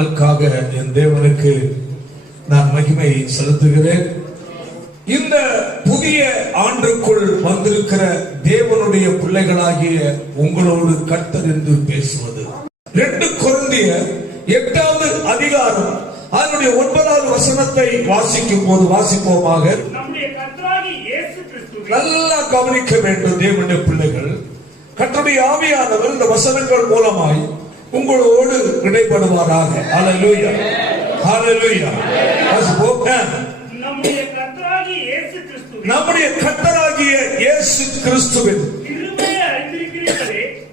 நாளுக்காக என் தேவனுக்கு நான் மகிமை செலுத்துகிறேன். இந்த புதிய ஆண்டுக்குள் வந்திருக்கிற தேவனுடைய பிள்ளைகளாகிய உங்களோடு கர்த்தர் என்று பேசுவது 2 கொரிந்தியர் 8வது அதிகாரம் அதனுடைய 9வது வசனத்தை வாசிக்கும் போது வாசிப்போமாக. நல்லா கவனிக்க வேண்டும் தேவனுடைய பிள்ளைகள். கர்த்தருடைய ஆவியானவர் இந்த வசனங்கள் மூலமாய் உங்களோடு இடைப்படுவாராக. ஹல்லேலூயா, ஹல்லேலூயா. நம்முடைய கர்த்தராகிய இயேசு கிறிஸ்துவின்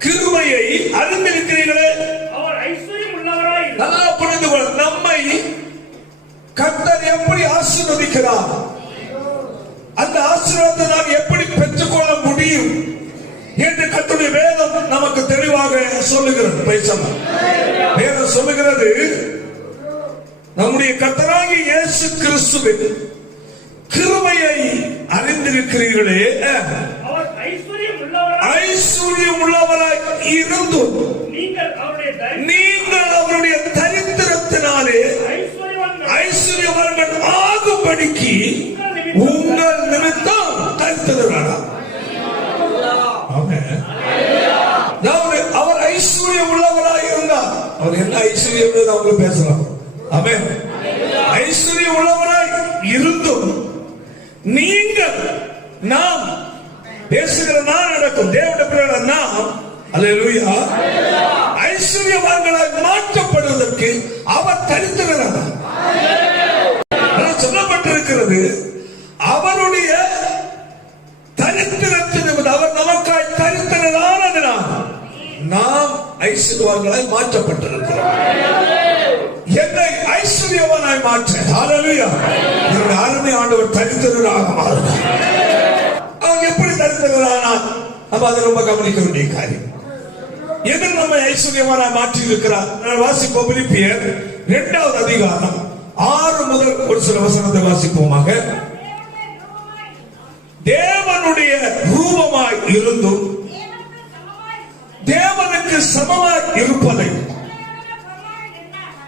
கிருபையை அறிந்திருக்கிறீர்களே. நல்லா புரிந்து கொள்ள, நம்மை கர்த்தர் எப்படி ஆசீர்வதிக்கிறார், அந்த ஆசீர்வாதத்தை நாம் எப்படி பெற்றுக்கொள்ள முடியும் என்று கர்த்தருடைய வேதம் நமக்கு தெளிவாக சொல்லுகிறது. வேதம் சொல்லுகிறது, நம்முடைய கர்த்தராகிய இயேசு கிறிஸ்துவின் கிருபையை அறிந்திருக்கிறீர்களே. ஐஸ்வர்யம் உள்ளவராய் இருந்தும் நீங்கள் அவருடைய தரித்திரத்தினாலே ஐஸ்வர்யவான்கள் ஆகும்படிக்கு உங்கள் நிமித்தம் தரித்திரரானார். அவர் ஐஸ்வர்யம் உள்ளவராய் இருந்தார். அவர் என்ன ஐஸ்வர்யம் அவங்க பேசலாம். ஆமென். ஐஸ்வர்யம் உள்ளவராய் இருந்தும் நீங்கள், நாம் பேசுகிற நான் நடக்கும் தேவனுடைய நாம், அல்லேலூயா, ஐஸ்வர்யவான்களாய் மாற்றப்படுவதற்கு அவர் தரித்திரரானார். சொல்லப்பட்டிருக்கிறது, அவருடைய தரித்திரத்தின் அவர் நமக்காய் தரித்திரரானதினால் நாம் ஐஸ்வர்யவான்களாய் மாற்றப்பட்டிருக்கிறோம். என்னை ஐஸ்வர்யவானாய் மாற்ற, ஹல்லேலூயா, என்னுடைய அருமை ஆண்டவர் தரித்திரராக மாறினார். அவங்க எப்படி தரித்திரரானார்? நம்ம அதை ரொம்ப கவனிக்க வேண்டிய காரியம். எது நம்ம ஐஸ்வர்யவானாய் மாற்றி இருக்கிறார்? வாசிப்போம். பிலிப்பியர் 2வது அதிகாரம் 6 முதல் ஒரு சில வசனத்தை வாசிப்போமாக. தேவனுடைய ரூபமாய் இருந்தும் தேவனுக்கு சமமாய் இருப்பதை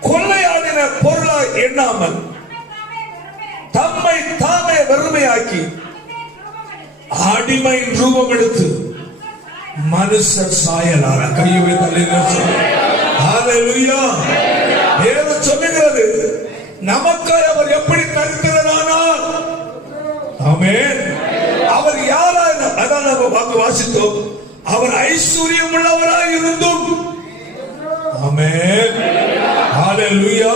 கொள்ளையாடின பொருளாய் எண்ணாமல் தம்மை தாமே வெறுமையாக்கி அடிமையின் ரூபம் எடுத்து மனுஷர் சாயலான கையை வைத்து ஹல்லேலூயா. வேதம் சொல்லுகிறது, நமக்காய் அவர் எப்படி தரித்திரரானார். ஆமென். அவர் யாராய், அதான் நம்ம வாசித்தோம், அவர் ஐஸ்வர்யம் உள்ளவராய் இருந்தும். ஆமென், ஹல்லேலூயா.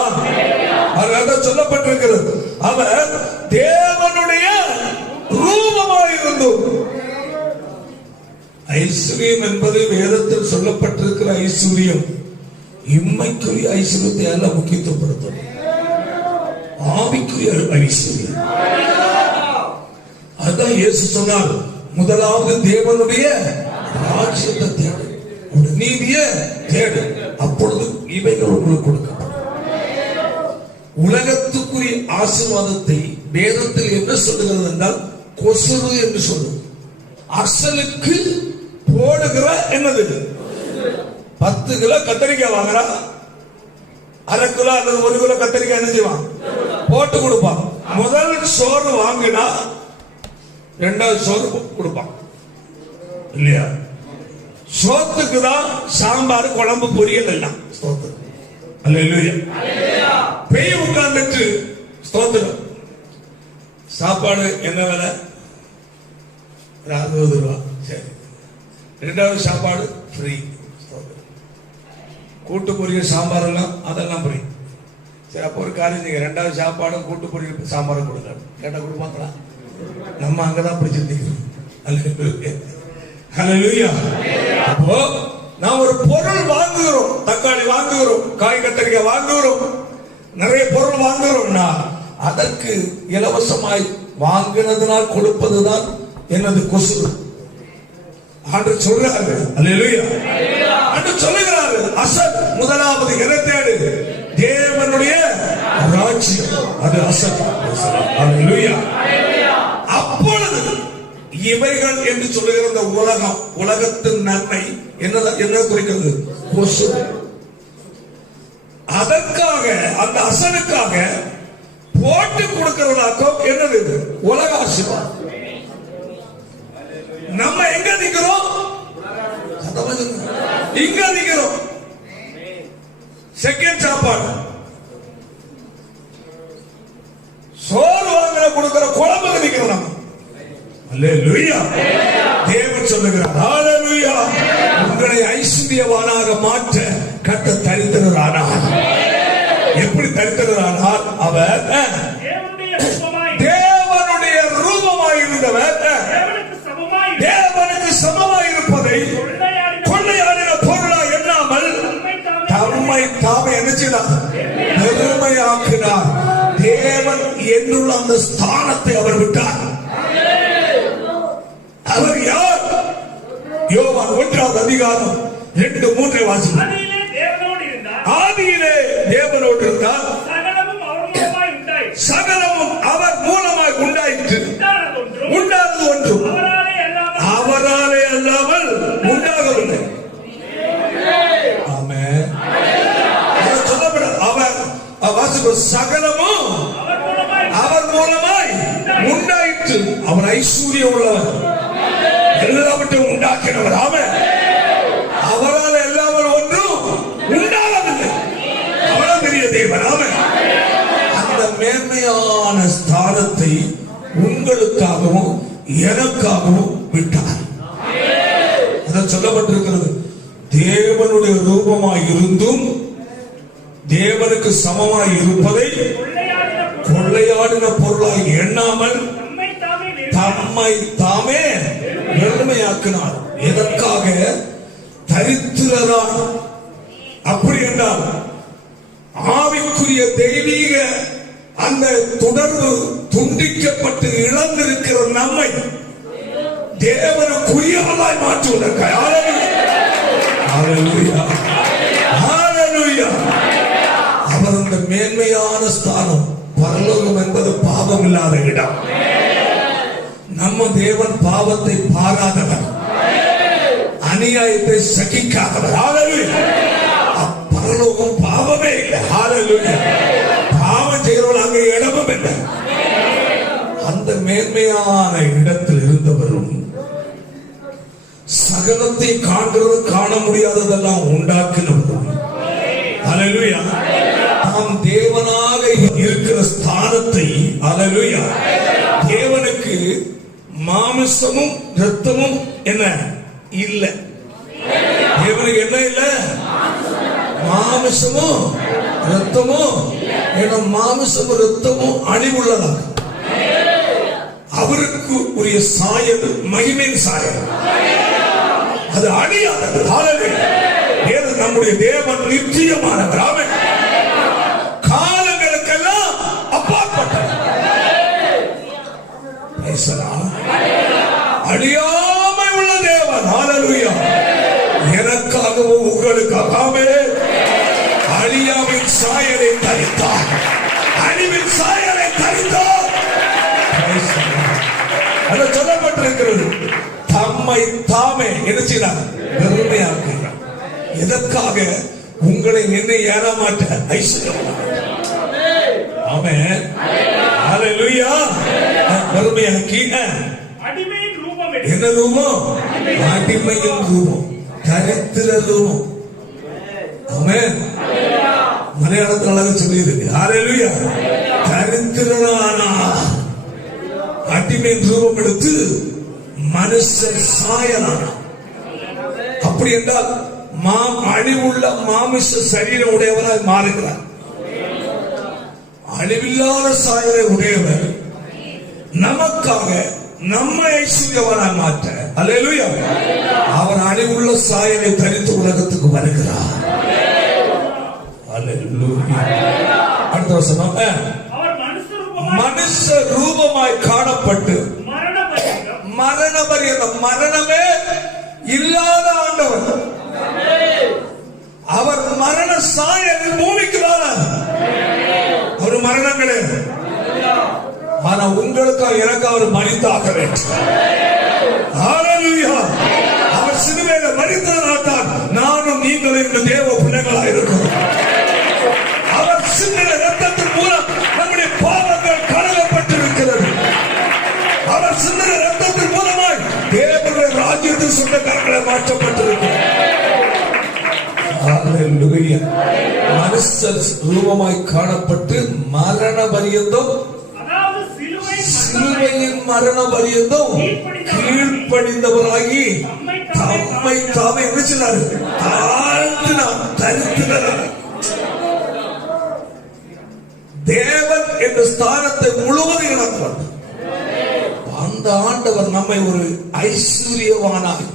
அதான் சொல்லப்பட்டிருக்கிறது, அவர் தேவனுடைய ரூபமாய் இருந்தும். ஐஸ்வர்யம் என்பது வேதத்தில் சொல்லப்பட்டிருக்கிற ஐஸ்வர்யம் இம்மைக்குரிய ஐஸ்வர்யத்தை எல்லாம் முக்கியத்துவப்படுத்தும். ஆவிக்குரிய ஐஸ்வர்யம். அதான் இயேசு சொன்னார், முதலாவது தேவனுடைய ராஜ்யத்தை தேடு, நீதியை தேடு, அப்பொழுது இவைகள் உங்களுக்கு கொடுக்கப்படும். உலகத்துக்குரிய ஆசீர்வாதத்தை வேதத்தில் என்ன சொல்லுகிறது என்றால் கொசுறு என்று சொல்லுது. அசலுக்கு போடுகிற என்னது? 10 கிலோ கத்தரிக்காய் வாங்குறா, 1/2 கிலோ அல்லது 1 கிலோ கத்தரிக்காய் என்ன செய்வான்? போட்டு கொடுப்பான். முதல் சோறு வாங்கினா 2வது சோறு கொடுப்பான் இல்லையா? சோத்துக்கு தான் சாம்பார், குழம்பு, பொரியல் எல்லாம். அல்லேலூயா. பெய் உட்கார்ந்துட்டு ஸ்தோத்திரம். சாப்பாடு என்ன விலை? 60 ரூபா. சரி, 2வது சாப்பாடு ஃப்ரீ. கூட்டு பொரியல் சாம்பார் எல்லாம் அதெல்லாம் ஃப்ரீ. சரி, அப்போ ஒரு காரியம் செய்யுங்க, 2வது சாப்பாடும் கூட்டு பொரியல் சாம்பாரும் கொடுங்க. கேட்டா கொடுப்பாங்களா? நம்ம அங்கதான் பிடிச்சிருந்தீங்க. அல்லேலூயா. அப்போ நாம் ஒரு பொருள் வாங்குகிறோம், தக்காளி வாங்குகிறோம், காய் கத்தரிக்காய் வாங்குகிறோம், நிறைய பொருள் வாங்குகிறோம்னா அதற்கு இலவசமாய் வாங்கினதுனால் கொடுப்பதுதான் என்னது? கொசு. ஆண்டவர் சொல்றாரு, அல்லேலூயா. ஆண்டவர் சொல்லுகிறாரு, அசல் முதலாவது எதை தேடு? தேவனுடைய ராஜ்யம், அது அசல். அல்லேலூயா. அப்பொழுது இவைகள் என்று சொல்லுகிற இந்த உலகம், உலகத்தின் நன்மை என்ன குறிக்கிறது? கொசு. அதற்காக அந்த அசனுக்காக போட்டு கொடுக்கிறதாக்கும் என்னது உலக ஆசீர்வாதம். நம்ம எங்க நிக்கிறோம்? இங்க நிக்கிறோம். செகண்ட் சாப்பாடு சோறு வாங்குற கொடுக்கிற குழம்புக்கு நிக்கிறோம் நம்ம. அல்லேலூயா. தேவன் சொல்லுகிறார் ஹalleluya. உங்களை ஐஸ்வர்யவானாக மாற்ற கர்த்தர் தரித்திரரானார். எப்படி தரித்திரரானார்? அவர் தேவனுடைய ரூபமாய் இருந்தவர் தேவனுக்கு சமமாய் இருப்பதை கொள்ளையாடின பொருளாய் எண்ணாமல் தம்மை தாமே என்ன செய்தார்? பெருமையாக்கினார். தேவன் என்னுள்ள அந்த ஸ்தானத்தை அவர் விட்டார். அவர் யார்? யோவான் 1வது அதிகாரம் 2-3 வாசிக்கிறோம். ஆதியிலே தேவனோடு இருந்தார், சகலமும் அவர் மூலமாய் உண்டாயிற்று, உண்டானது ஒன்றும் அவராலே அல்லாமல் உண்டாகவில்லை. ஆமென். சொல்லப்பட அவர் சகலமும் அவர் மூலமாய் உண்டாயிற்று. அவர் ஐஸ்வர்யம் உள்ளவர், எல்லாவற்றையும் உண்டாக்கினவர். ஆமென். அவரால் எல்லாமல் ஒன்றும் உண்டாகவில்லை. அவ்வளவு பெரிய தேவன். ஆமென். அந்த மேன்மையான ஸ்தானத்தை உங்களுக்காகவும் எனக்காகவும் விட்டார். அதான் சொல்லப்பட்டிருக்கிறது. தேவனுடைய ரூபமாய் இருந்தும் தேவனுக்கு சமமாய் இருப்பதை கொள்ளையாடின பொருளாய் எண்ணாமல் தம்மை தாமே பெருமையாக்கினார். எதற்காக? தரித்திரரான். அப்படி என்றால் ஆவிக்குரிய தெய்வீக அந்த தொடர்பு துண்டிக்கப்பட்டு இழந்திருக்கிற நம்மை தேவனுக்குரியவர்களாய் மாற்றுவதற்காக. ஹalleluya, ஹalleluya. அவர் அந்த மேன்மையான ஸ்தானம். பரலோகம் என்பது பாவம் இல்லாத இடம். நம்ம தேவன் பாவத்தை பாராதவர், அநியாயத்தை சகிக்காதவர். ஹalleluya. பரலோகம் பாவமே இல்லை. ஹalleluya. பாவம் செய்கிறவர்கள் அங்கே இடமும் இல்லை. அந்த மேன்மையான இடத்தில் இருந்தவரும் சகலத்தை காண்கிறது காண முடியாததெல்லாம் உண்டாக்கினவரும் ஹalleluya. நாம் தேவனாக இருக்கிற ஸ்தானத்தை ஹalleluya. தேவனுக்கு மாமிசமும் இரத்தமும் என்ன இல்ல. தேவனுக்கு என்ன இல்ல? மாமிசமும் இரத்தமும். ஏன்னா மாமிசமும் இரத்தமும் அழிவுள்ளதாக. அவருக்கு உரிய சாயல் மகிமையின் சாயல், அது அழியாதது. நம்முடைய தேவன் நிச்சயமானவர். ஆமென். காலங்களுக்கெல்லாம் அப்பாற்பட்டவர். அழியாமை உள்ள தேவன். ஹalleluya. எனக்காகவும் உங்களுக்காகவே அழியாவின் சாயலை தரித்தார், அழிவின் சாயலை தரித்தார். அது சொல்லப்பட்டிருக்கிறது. தம்மை தாமே என்ன செய்தார்? பெருமையாக்குகிறார். எதற்காக? உங்களை நின்று ஏறமாட்ட ஐஸ்வர்யம். ஆமென். ஹalleluya. பெருமையாக்கி அடிமையின் ரூபம். என்ன ரூபம்? அடிமையின் ரூபம், தரித்திர ரூபம். ஆமென். மலையாளத்தில் அழகாக சொல்லியிருக்கு. ஹalleluya. தரித்திரனானா அடிமையின் ரூபம் எடுத்து மனுஷர் சாயலானா. அப்படி என்றால் அழிவுள்ள மாமிச சரீரம் உடையவராய் மாறுகிறார். அழிவில்லாத சாயலை உடையவர் நமக்காக நம்மை ஐஸ்வர்யவனாய் மாற்ற அல்லேலூயா. அவர் அழிவுள்ள சாயலை தரித்து உலகத்துக்கு வருகிறார். அல்லேலூயா. அடுத்த வசனம். மனுஷ ரூபமாய் காணப்பட்டு மரண பரியந்தம், மரணமே இல்லாத ஆண்டவர். அவர் மரண சாயலில் பூமிக்கு வரார். அவர் மரணம் கிடையாது. ஆனா உங்களுக்கு எனக்கு அவர் மரித்தாக வேண்டும். ஹalleluya. அவர் சிலுவையில மரித்ததனால் தான் நானும் நீங்களும் இந்த தேவ பிள்ளைகளாக இருக்கிறோம். அவர் இந்த கரங்களை மாற்றப்பட்டிருக்கிறது. ஹalleluya. மனுஷர் ரூபமாய் காணப்பட்டு மரண பரியந்தம், அதாவது சிலுவையின் மரண பரியந்தம் கீழ்ப்படிந்தவராகி தம்மை தாமே நினைச்சினார், தாழ்த்தினார், தரித்தினார். தேவன் என்ற ஸ்தானத்தை முழுவதும் இழந்தார். அந்த ஆண்டவர் நம்மை ஒரு ஐஸ்வர்யவானாய்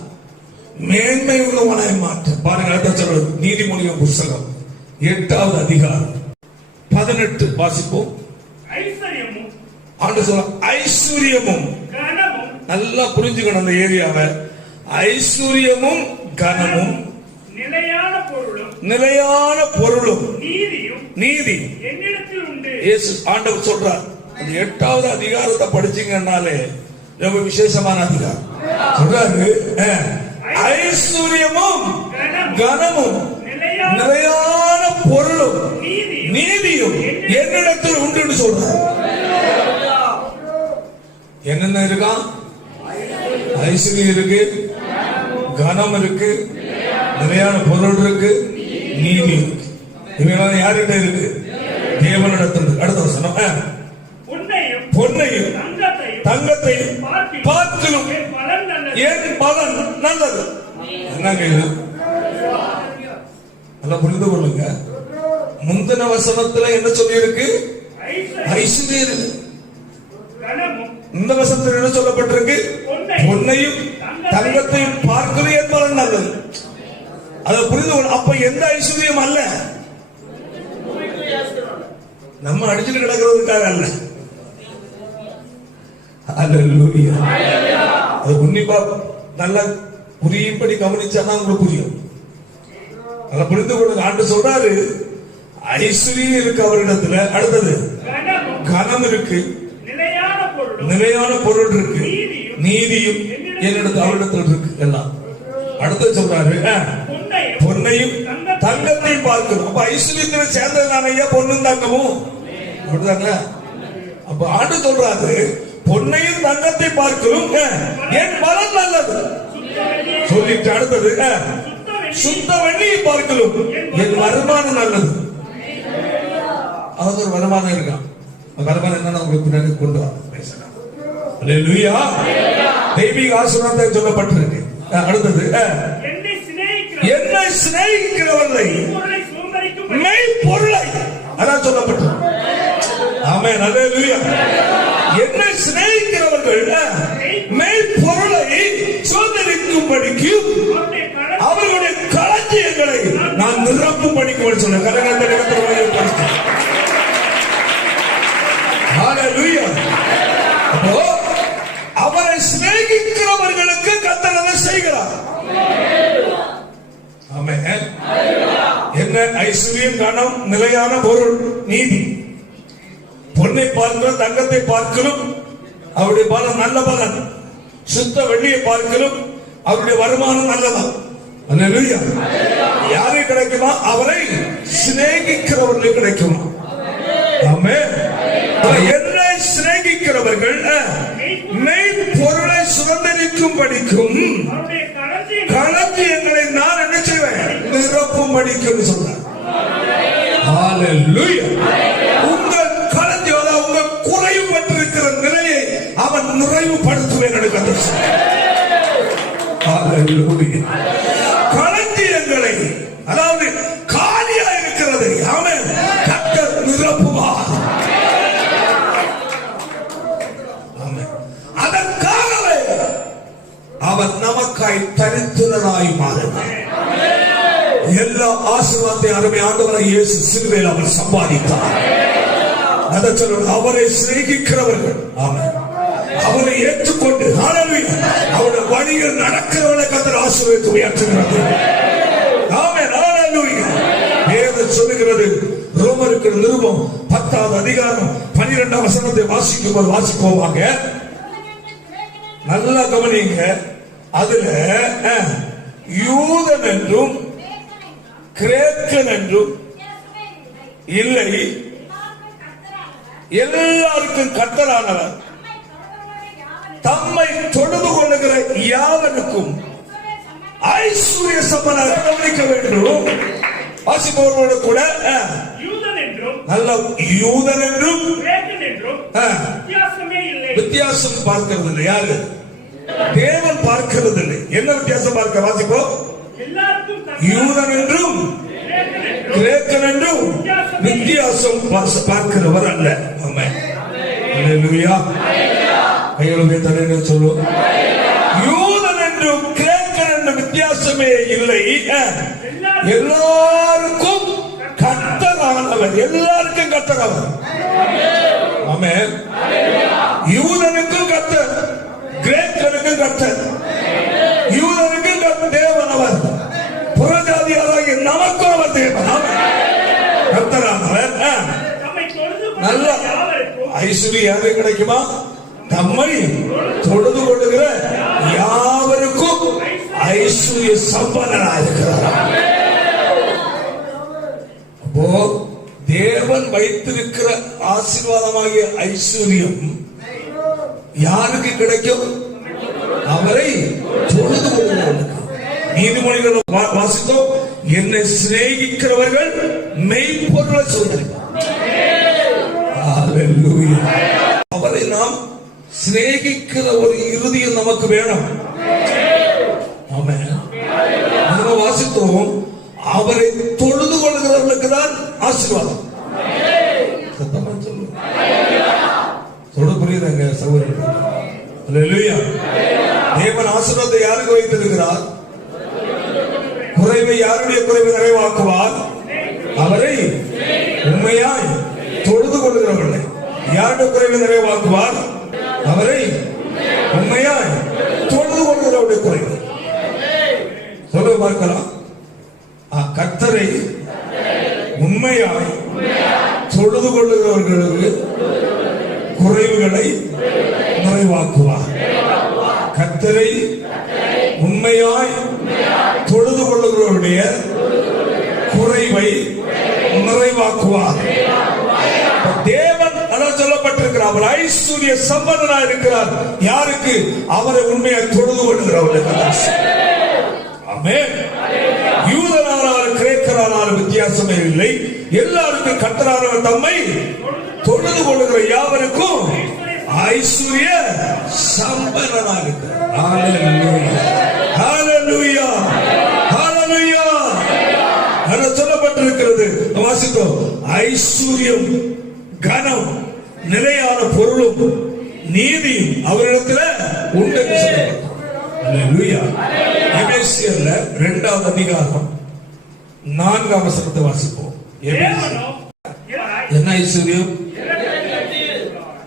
மேன்மை உள்ளவனாய் மாற்ற. பாருங்க, அடுத்த சொல்றது நீதிமொழியின் புத்தகம் 8வது அதிகாரம் 18 வாசிப்போம். ஐஸ்வர்யமும் ஆண்டு சொல்ல ஐஸ்வர்யமும் கனமும், நல்லா புரிஞ்சுக்கணும் அந்த ஏரியாவை. ஐஸ்வர்யமும் கனமும் நிலையான பொருளும் நீதி என்னிடத்தில் உண்டு. இயேசு ஆண்டவர் சொல்றார். அந்த 8வது அதிகாரத்தை படிச்சீங்கன்னாலே ரொம்ப விசேஷமான அதிகாரம். சொல்றாரு, ஐஸ்வர்யமும் கனமும் நிலையான பொருளும் நீதியும் என்னிடத்தில் உண்டு சொல்றார். என்னென்ன இருக்கான்? ஐஸ்வர்யம் இருக்கு, கனம் இருக்கு, நிலையான பொருள் இருக்கு, நீதி இருக்கு. இவங்க யார்கிட்ட இருக்கு? தேவனிடத்தில். அடுத்த வசனம், பொன்னையும் தங்கத்தையும் பார்க்கலும் என் பலன் நல்லது. என்னங்க இது? நல்லா புரிந்து கொள்ளுங்க. முந்தின வசனத்துல என்ன சொல்லி இருக்கு? ஐஸ்வர்யம் இருக்கு. இந்த வசனத்தில் என்ன சொல்லப்பட்டிருக்கு? பொன்னையும் தங்கத்தையும் பார்க்கலும் என் பலன் நல்லது. அதை புரிந்து கொள்ள. அப்ப எந்த ஐஸ்வர்யம் அல்ல, நம்ம அடிச்சுட்டு கிடக்கிறதுக்காக அல்ல. அல்லேலூயா. அது உன்னிப்பா நல்லா புரியும்படி கவனிச்சாதான் உங்களுக்கு புரியும். அதை புரிந்து கொள்ளுங்க. ஆண்டு சொல்றாரு, ஐஸ்வர்யம் இருக்கு அவரிடத்துல. அடுத்தது கனம் இருக்கு, நிலையான பொருள் இருக்கு, நீதியும் என்னிடத்தில் அவரிடத்தில் இருக்கு எல்லாம். அடுத்து சொல்றாரு, பொன்னையும் தங்கத்தையும் பார்க்கணும். அப்ப ஐஸ்வர்யத்தில் சேர்ந்தது நான் ஐயா பொண்ணும் தங்கமும் அப்படிதாங்க. அப்ப ஆண்டு சொல்றாரு, பொன்னையும் தங்கத்தை பார்க்கணும் என் பலன் நல்லது சொல்லிட்டு, அடுத்தது சுத்த வெள்ளியை பார்க்கணும் என் வருமானம் நல்லது. அவங்க ஒரு வருமானம் இருக்கான். வருமானம் என்னன்னு உங்களுக்கு பின்னாடி கொண்டு வர பேசலாம். அல்லேலூயா. தெய்வீக ஆசீர்வாதம் சொல்லப்பட்டிருக்கு. அடுத்தது, என்னை சிநேகிக்கிறவர்களை மெய்ப்பொருளை, அதான் சொல்லப்பட்டது. ஆமென். அல்லேலூயா. என்னை சிநேகிக்கிறவர்கள் மெய்ப்பொருளை சுதந்திரிக்கும்படிக்கு அவர்களுடைய களஞ்சியங்களை நான் நிரப்பும்படிக்கு சொன்னேன். அப்போ அவரை சிநேகிக்கிறவர்களுக்கு கர்த்தர் அதை செய்கிறார். ஆமென். என்ன? ஐஸ்வர்யம், கனம், நிலையான பொருள், நீதி. பொன்னை பார்க்கிறோம், தங்கத்தை பார்க்கிறோம், அவருடைய பலன் நல்ல பலன். சுத்த வெள்ளியை பார்க்கிறோம், அவருடைய வருமானம் நல்லதான். அல்லேலூயா. யாரை கிடைக்குமா? அவரை சிநேகிக்கிறவர்களுக்கு கிடைக்குமா? ஆமென். என்னை சிநேகிக்கிறவர்கள் மெய்ப்பொருளை சுதந்திரிக்கும் படிக்கும் களஞ்சியங்களை நான் என்ன செய்வேன்? நிரப்பும் படிக்கும் சொன்னார். ஹalleluya. உங்கள் களஞ்சியம், உங்கள் குறைவுபட்டிருக்கிற நிலையை அவன் நிறைவுபடுத்துவேன். ஹalleluya. களஞ்சியங்களை, அதாவது காலியா இருக்கிறதை அவன் கர்த்தர் நிரப்புவார். அதற்காகவே அவர் நமக்காய் தரித்திரனாய் மாறினார். எல்லா ஆசீர்வாதத்தை அருமை ஆண்டவரை இயேசு சிலுவையில் அவர் சம்பாதித்தார். அதை சொல்ல அவரை சிநேகிக்கிறவர்கள், ஆமென், அவரை ஏற்றுக்கொண்டு அவருடைய வழியில் நடக்கிறவர்களை கர்த்தர் ஆசீர்வதித்து உயர்த்துகிறது. ஆமென். ஹalleluya. வேதம் சொல்லுகிறது, ரோமருக்கு நிருபம் 10வது அதிகாரம் 12ஆம் வசனத்தை வாசிக்கும்போது வாசிப்போவாங்க. நல்லா கவனிங்க. அதுல யூதன் என்றும் கிரேக்கன் என்றும் இல்லை, எல்லாருக்கும் கர்த்தரானவர் தம்மை தொழுது கொள்ளுகிற யாவனுக்கும் ஐஸ்வர்ய சம்பனாக கவனிக்க வேண்டும். வாசிப்பவர்களோடு கூட யூதன் என்றும் நல்ல யூதன் என்றும் கிரேக்கன் என்றும் வித்தியாசமே இல்லை. வித்தியாசம் பார்க்கிறது இல்லை. யாரு? தேவன் பார்க்கிறது இல்லை. என்ன வித்தியாசம் பார்க்க? வாசிப்போம். எல்லாருக்கும் யூதன் என்றும் கிரேக்கன் என்றும் வித்தியாசம் பார்க்கிறவர் அல்ல. ஆமென். அல்லேலூயா. கைகளுடைய தலையில சொல்லுவோம். யூதன் என்றும் கிரேக்கன் என்றும் வித்தியாசமே இல்லை. எல்லாருக்கும் கர்த்தரானவர். எல்லாருக்கும் கர்த்தரானவர். ஆமென். யூதனுக்கும் கர்த்தர், கிரேக்கனுக்கும் கர்த்தர். யூதனுக்கும் தேவன் அவர், புறஜாதியாராகிய நமக்கும் அவர் தேவன். கர்த்தரானவர். நல்ல ஐஸ்வர்யம் யாருக்கு கிடைக்குமா? தம்மை தொழுது கொள்ளுகிற யாவருக்கும் ஐஸ்வர்ய சம்பன்னனாக இருக்கிறார். அப்போ தேவன் வைத்திருக்கிற ஆசீர்வாதமாகிய ஐஸ்வர்யம் யாருக்கு கிடைக்கும்? அவரை தொழுது கொள்ளுகிறவர்களுக்கு. நீதிமொழிகள் வாசித்தோம். என்னை சிநேகிக்கிறவர்கள் மெய்ப்பொருளை சொல்கிறார்கள். அவரை நாம் சிநேகிக்கிற ஒரு இறுதியும் நமக்கு வேணும். ஆமென். வாசித்தோம். அவரை தொழுது கொள்கிறவர்களுக்கு தான் ஆசீர்வாதம். சொல்ல புரியுதுங்க சகோதரர்கள்? அல்லேலூயா. தேவன் ஆசீர்வாதத்தை யாருக்கு வைத்திருக்கிறார்? குறைவை, யாருடைய குறைவை நிறைவாக்குவார்? அவரை உண்மையாய் தொழுது கொள்கிறவர்களை. யாருடைய குறைவை நிறைவாக்குவார்? அவரை உண்மையாய் தொழுது கொள்கிறவருடைய குறைவு. சொல்ல பார்க்கலாம். கர்த்தரை உண்மையாய் தொழுது கொள்ளுகிறவர்களுக்கு குறைவுகளை நிறைவாக்குவார். கர்த்தரை உண்மையாய் தொழுது கொள்ளுகிறவருடைய குறைவை நிறைவாக்குவார். தேவன் அதான் சொல்லப்பட்டிருக்கிறார். அவர் ஐஸ்வர்ய சம்பன்னனாக இருக்கிறார். யாருக்கு? அவரை உண்மையாய் தொழுது கொள்ளுகிறவர்களுக்கு. ஆமென். யூதனானாலும் கிரேக்கரானாலும் வித்தியாசமே இல்லை. எல்லாருக்கும் கர்த்தரானவர் தம்மை தொழுது கொள்ளுகிற யாவருக்கும் ஐஸ்வர்ய சம்பன்னனாக இருக்கிறார். ஹல்லேலூயா, ஹல்லேலூயா, ஹல்லேலூயா. அது சொல்லப்பட்டிருக்கிறது. வாசித்தோம். ஐஸ்வர்யம், கனம், நிலையான பொருளும் நீதியும் அவரிடத்தில் உண்டு. அல்லேலூயா. எபேசியர்ல 2வது அதிகாரம் 4ஆம் வசனத்தை வாசிப்போம். என்ன ஐஸ்வர்யம்?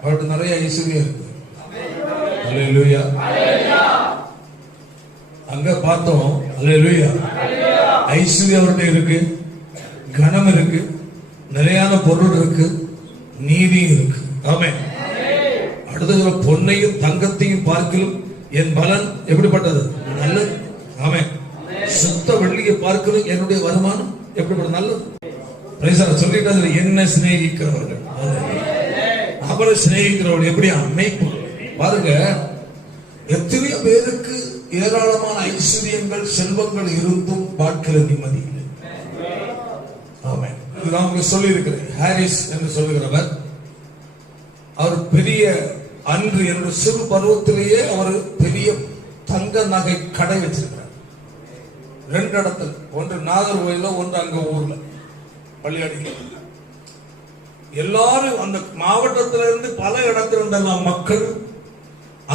அவருக்கு நிறைய ஐஸ்வர்யம் இருக்கு. அல்லேலூயா. அங்க பார்த்தோம். அல்லேலூயா. ஐஸ்வர்யம் அவர்கிட்ட இருக்கு, கனம் இருக்கு, நிலையான பொருள் இருக்கு, நீதியும் இருக்கு. ஆமென். அடுத்தது பொன்னையும் தங்கத்தையும் பார்க்கலும் என் பலன் எப்படிப்பட்டது? நல்லது. ஆமென். சுத்த வெள்ளியை பார்க்கலும் என்னுடைய வருமானம் எப்படிப்பட்டது? நல்லது. சொல்லிட்டு என்ன சிநேகிக்கிறவர்கள், அவரை சிநேகிக்கிறவர்கள் எப்படி அமைப்பு பாருங்க. எத்தனையோ பேருக்கு ஏராளமான ஐஸ்வர்யங்கள், செல்வங்கள் இருந்தும் வாழ்க்கையில் நிம்மதி இல்லை. ஆமென். இதுதான் உங்களுக்கு சொல்லி இருக்கிறேன். ஹாரிஸ் என்று சொல்லுகிறவர், அவர் பெரிய அன்று என்னுடைய சிறு பருவத்திலேயே அவர் பெரிய தங்க நகை கடை வச்சிருக்கிறார். 2 இடத்துல, ஒன்று நாகர்கோயில, ஒன்று அங்க ஊர்ல பள்ளியாடிகள். எல்லாரும் அந்த மாவட்டத்திலிருந்து பல இடத்திலிருந்தெல்லாம் மக்கள்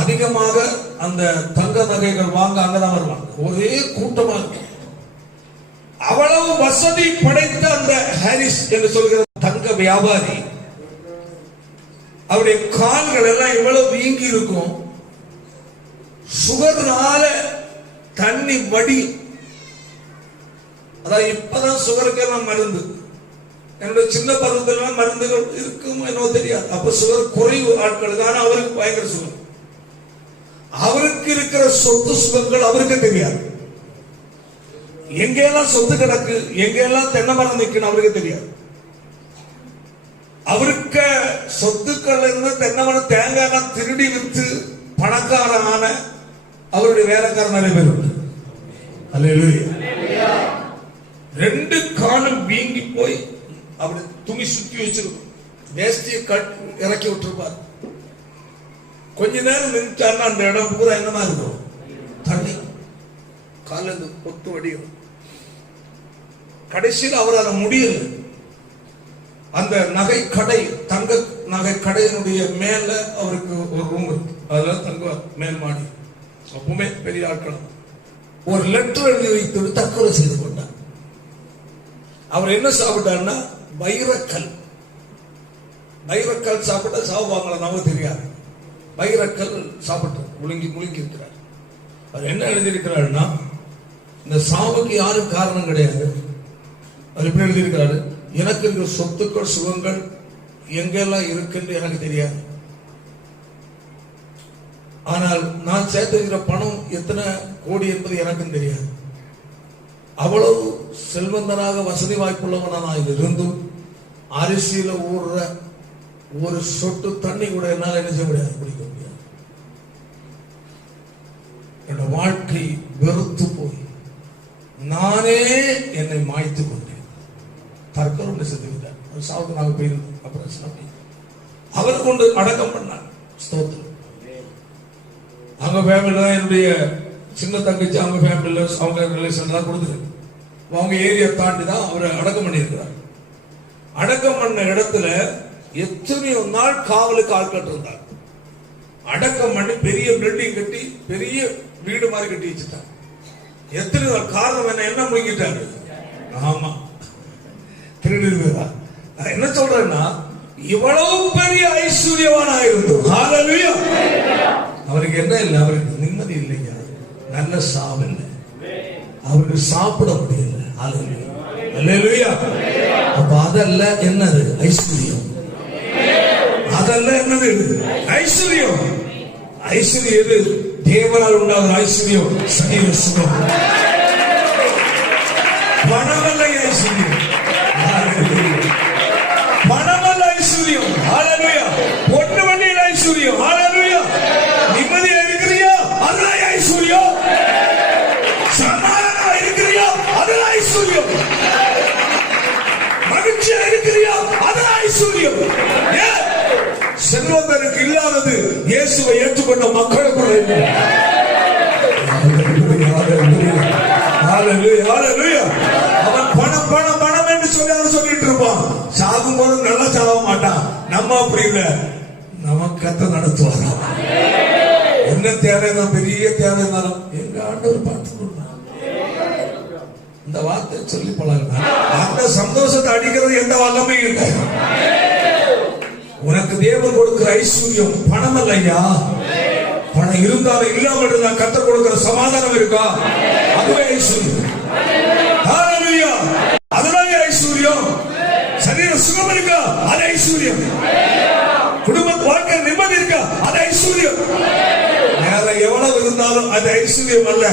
அதிகமாக அந்த தங்க நகைகள் வாங்க அங்கதான் வருவாங்க. ஒரே கூட்டமா இருக்கும். அவ்வளவு வசதி படைத்த அந்த ஹாரிஸ் என்று சொல்கிற தங்க வியாபாரி, அவருடைய கால்கள் எல்லாம் இவ்வளவு வீங்கி இருக்கும். சுகர்னால தண்ணி வடி, அதாவது இப்பதான் சுகருக்கு எல்லாம் மருந்து. என்னுடைய சின்ன பருவத்தில் மருந்துகள் இருக்கும் என்னவோ தெரியாது. அப்ப சுகர் குறைவு ஆட்களுக்கு, ஆனா அவருக்கு பயங்கர சுகர். அவருக்கு இருக்கிற சொத்து சுகங்கள் அவருக்கு தெரியாது. எங்கெல்லாம் சொத்து கிடக்கு, எங்கெல்லாம் தென்னை மரம் நிற்கணும் அவருக்கு தெரியாது. அவருக்கு சொத்துக்கள் இருந்து தென்னை மரம், தேங்காய் திருடி வித்து பணக்காரனான அவருடைய வேலைக்காரர் நிறைய பேர் உண்டு. அல்லேலூயா. ரெண்டு காலும் வீங்கி போய் அப்படி துணி சுத்தி வச்சிருக்கும், வேஷ்டியை இறக்கி விட்டுருப்பார். கொஞ்ச நேரம் நின்றுட்டாருன்னா அந்த இடம் பூரா என்னமா இருக்கும், தண்ணி கால கொத்து வடியும். கடைசியில் அவரால் முடியல. அந்த நகை கடை, தங்க நகை கடையினுடைய மேல அவருக்கு ஒரு ரூம் இருக்கு, அதெல்லாம் தங்குவார் மேல் மாடி. அப்பவுமே பெரிய ஆட்கள். ஒரு லெட்டர் எழுதி வைத்து தற்கொலை செய்து கொண்டார். அவர் என்ன சாப்பிட்டார்னா வைரக்கல். வைரக்கல் சாப்பிட்டா சாவுவாங்களா நமக்கு தெரியாது. வைரக்கல் சாப்பிட்டு முழுங்கி இருக்கிறார். அவர் என்ன எழுதியிருக்கிறாருன்னா, இந்த சாவுக்கு யாரும் காரணம் கிடையாது. அவர் எப்படி எழுதியிருக்கிறாரு, எனக்கு இருக்கிற சொத்துக்கள் சுகங்கள் எங்கெல்லாம் இருக்குன்னு எனக்கு தெரியாது, ஆனால் நான் சேர்த்துக்கிற பணம் எத்தனை கோடி என்பது எனக்கும் தெரியாது. அவ்வளவு செல்வந்தனாக வசதி வாய்ப்புள்ளவனா நான் இருந்தும் அரிசியில ஊறுற ஒரு சொட்டு தண்ணி கூட என்னால் என்ன செய்ய முடியாது, குடிக்க முடியாது. என்னோட வாழ்க்கை வெறுத்து போய் நானே என்னை மாய்த்து கொண்டேன். தற்கொலை செத்துக்கிட்டார். ஒரு சாவுக்கு நாங்கள் போயிருந்தோம். அப்புறம் சாமி அவர் கொண்டு அடக்கம் பண்ணார். ஸ்தோத்திரம். அவங்க ஃபேமிலியில தான் என்னுடைய சின்ன தங்கச்சி, அவங்க ஃபேமிலியில அவங்க ரிலேஷன் தான் கொடுத்துருக்கு. அவங்க ஏரியா தாண்டி தான் அவரை அடக்கம் பண்ணியிருக்கிறார். அடக்கம் பண்ண இடத்துல எத்தனையோ நாள் காவலுக்கு ஆட்கள் இருந்தார். அடக்கம் பண்ணி பெரிய பில்டிங் கட்டி பெரிய வீடு மாதிரி கட்டி வச்சுட்டாங்க. எத்தனை நாள் காரணம் என்ன முழுங்கிட்டாரு. ஆமா, திருடி. என்ன சொல்றேன்னா, இவ்வளவு பெரிய ஐஸ்வர்யவானா இருந்தோம். ஹல்லேலூயா. அவருக்கு என்ன இல்லை, அவருக்கு நிம்மதி இல்லைங்க, நல்ல சாவு இல்லை, அவருக்கு சாப்பிட முடியல. ஹல்லேலூயா. அப்ப அதல்ல என்னது ஐஸ்வர்யம், அதல்ல என்னது ஐஸ்வர்யம். ஐஸ்வர்யம் எது? தேவனால் உண்டாகிற ஐஸ்வர்யம் சரீர சுகம். பணமல்ல ஐஸ்வர்யம், பணமல்ல ஐஸ்வர்யம். ஹல்லேலூயா. பொண்ணு வண்டியில் ஐஸ்வர்யம். ஹல்லேலூயா. நிம்மதியா இருக்கிறியா, அதுதான் ஐஸ்வர்யம். சமாதானமா இருக்கிறியா, அதுதான் ஐஸ்வர்யம். மகிழ்ச்சியா இருக்கிறியா, அதுதான் ஐஸ்வர்யம். செல்வந்தனுக்கு இல்லாதது இயேசுவை ஏற்றுக்கொண்ட மக்களுக்குள்ள இல்லை. அவன் பணம் பணம் பணம் என்று சொல்லி சொல்லிட்டு இருப்பான். சாகும் போது நல்லா சாக மாட்டான். நம்ம அப்படி இல்லை, நமக்கு கத்த நடத்துவாராம். என்ன தேவை, பெரிய தேவை இருந்தாலும் எங்க ஆண்டவர் பார்த்துக்கொள்ளும். இந்த வார்த்தை சொல்லி பழகுனா அந்த சந்தோஷத்தை அடிக்கிறது எந்த வல்லமையும் இல்லை. உனக்கு தேவன் கொடுக்கிற ஐஸ்வர்யம் பணம் இல்லையா. பணம் இருந்தாலும் இல்லாமல் இருந்தா கர்த்தர் கொடுக்கிற சமாதானம் இருக்கா, அதுவே ஐஸ்வர்யம். ஹல்லேலூயா. அதுதான் ஐஸ்வர்யம். சரீர சுகம் இருக்கா, அது ஐஸ்வர்யம். குடும்ப வாழ்க்கை நிம்மதி இருக்கா, அது ஐஸ்வர்யம். வேற எவ்வளவு இருந்தாலும் அது ஐஸ்வர்யம் அல்ல.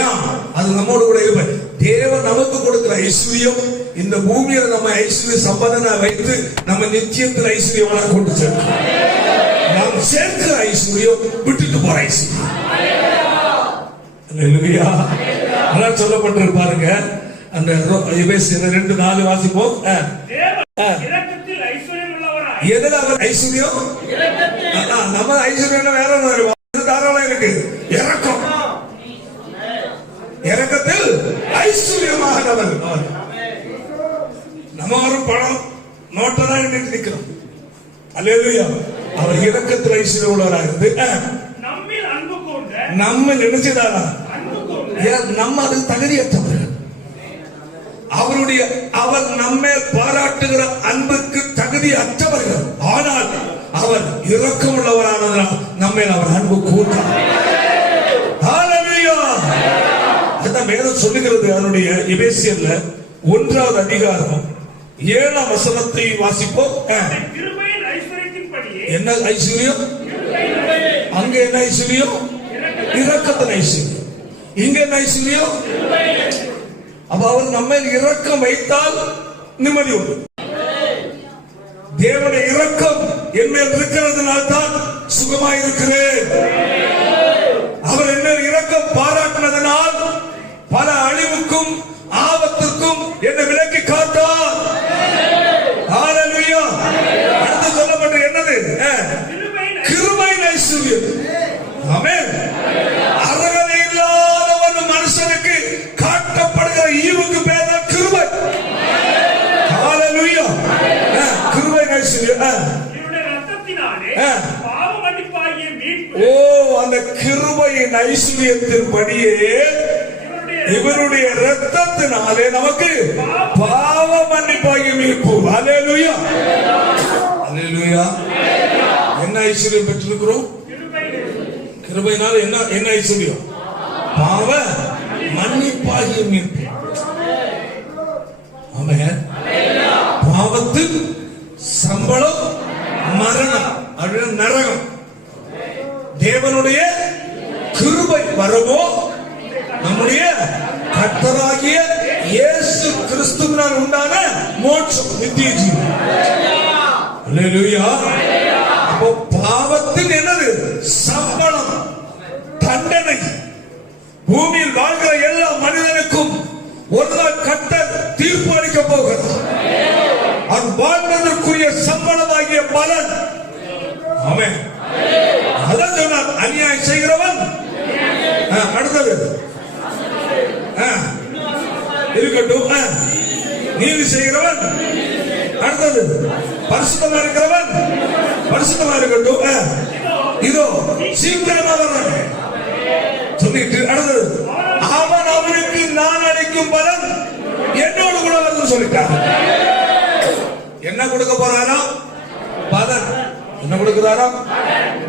ஏன்? அது நம்மோடு கூட இருப்ப. தேவன் நமக்கு கொடுக்கிற ஐஸ்வர்யம் இந்த பூமியில நம்ம ஐஸ்வர்ய சம்பந்தனா வைத்து நம்ம நிச்சயத்தில் ஐஸ்வர்யமான கொண்டு சேர்க்கிறோம். நாம் சேர்க்கிற ஐஸ்வர்யம் விட்டுட்டு போற ஐஸ்வர்யம். அல்லேலூயா. அதான் சொல்லப்பட்டிருப்பாருங்க. அந்த எபேசியர் 2:4 வாசிப்போம். இரக்கத்தில் ஐஸ்வர்யம் உள்ளவராய். எதுல அவர் ஐஸ்வர்யம்? நம்ம ஐஸ்வர்யம் வேற ஒன்று தாராளம் இருக்கு. இரக்கம், இரக்கத்தில் ஐஸ்வர்யமானவர். நம்ம ஒரு பணம் நோட்டதான் எண்ணிட்டு நிக்கிறோம். அல்லேலூயா. அவர் இரக்கத்தில் ஐஸ்வர்யம் உள்ளவராக இருந்து நம்மில் அன்பு கொண்ட, நம்ம நினைச்சதாரா, நம்ம அது தகுதியற்றவர்கள். அவருடைய அவர் நம்மை பாராட்டுகிற அன்புக்கு தகுதி அற்றவர்கள். ஆனால் அவர் இரக்கம் உள்ளவரானதால் நம்மை அவர் அன்பு கூட்டார். ஹல்லேலூயா. அதான் வேதம் சொல்லுகிறது. அவருடைய எபேசியர்ல 1வது அதிகாரம் 7ஆம் வசனத்தை வாசிப்போம். கிருபையின் ஐஸ்வரியத்தின்படியே. என்ன ஐஸ்வர்யம்? அங்க என்ன ஐஸ்வர்யம்? இரக்கத்தின் ஐஸ்வர்யம். இங்க என்ன ஐஸ்வர்யம்? அப்ப அவர் நம்ம இரக்கம் வைத்தால் நிம்மதி உண்டு. தேவனுடைய இரக்கம் என் மேல் இருக்கிறதுனால தான் சுகமாய் இருக்கிறேன். அவர் என்ன இரக்கம் பாராட்டினதனால் பல அழிவுக்கும் ஆபத்துக்கும் என்னை விலக்கி காத்தார். ஹalleluya. அடுத்து சொல்லப்பட்ட என்னது? கிருபையின் ஐஸ்வர்யம். ஆமென். அறவே இல்லாத ஒரு மனுஷனுக்கு காட்டப்படுகிற ஈவுக்கு பேர் தான் கிருபை. ஹalleluya. கிருபையின் ஐஸ்வர்யம். ஓ, அந்த கிருபையின் ஐஸ்வர்யத்தின் படியே இவருடைய இரத்தத்தினாலே நமக்கு பாவ மன்னிப்பாகிய மீட்பு. ஹalleluya. ஹalleluya. என்ன ஐஸ்வர்யம் பெற்றிருக்கிறோம்? கிருபையினால என்ன ஐஸ்வர்யம்? பாவ மன்னிப்பாகிய மீட்பு. ஆமென். பாவத்தின் சம்பளம் மரணம், அது நரகம். தேவனுடைய கிருபை வரவோ நம்முடைய கர்த்தராகிய இயேசு கிறிஸ்துவினால் உண்டான மோட்சம், நித்திய ஜீவன். அல்லேலூயா. அப்போ பாவத்தின் என்னது? சம்பளம், தண்டனை. பூமியில் வாழ்கிற எல்லா மனிதனுக்கும் ஒரு நாள் கர்த்தர் தீர்ப்பு அளிக்க போகிறார். அது வாழ்வதற்குரிய சம்பளமாகிய பலன். ஆமென். அதான் சொன்னார், அநியாயம் செய்கிறவன் அடுத்தது இருக்கட்டும், நீதி செய்கிறவன் அடுத்தது, பரிசுத்தமா இருக்கிறவன் பரிசுத்தமா இருக்கட்டும், இதோ சீக்கிரமா வர்றான் சொல்லிட்டு அடுத்தது, அவன் அவனுக்கு நான் அளிக்கும் பலன் என்னோடு கூட வந்து சொல்லிட்டான். என்ன கொடுக்க போறாரோ பலன். என்ன கொடுக்கிறாரோ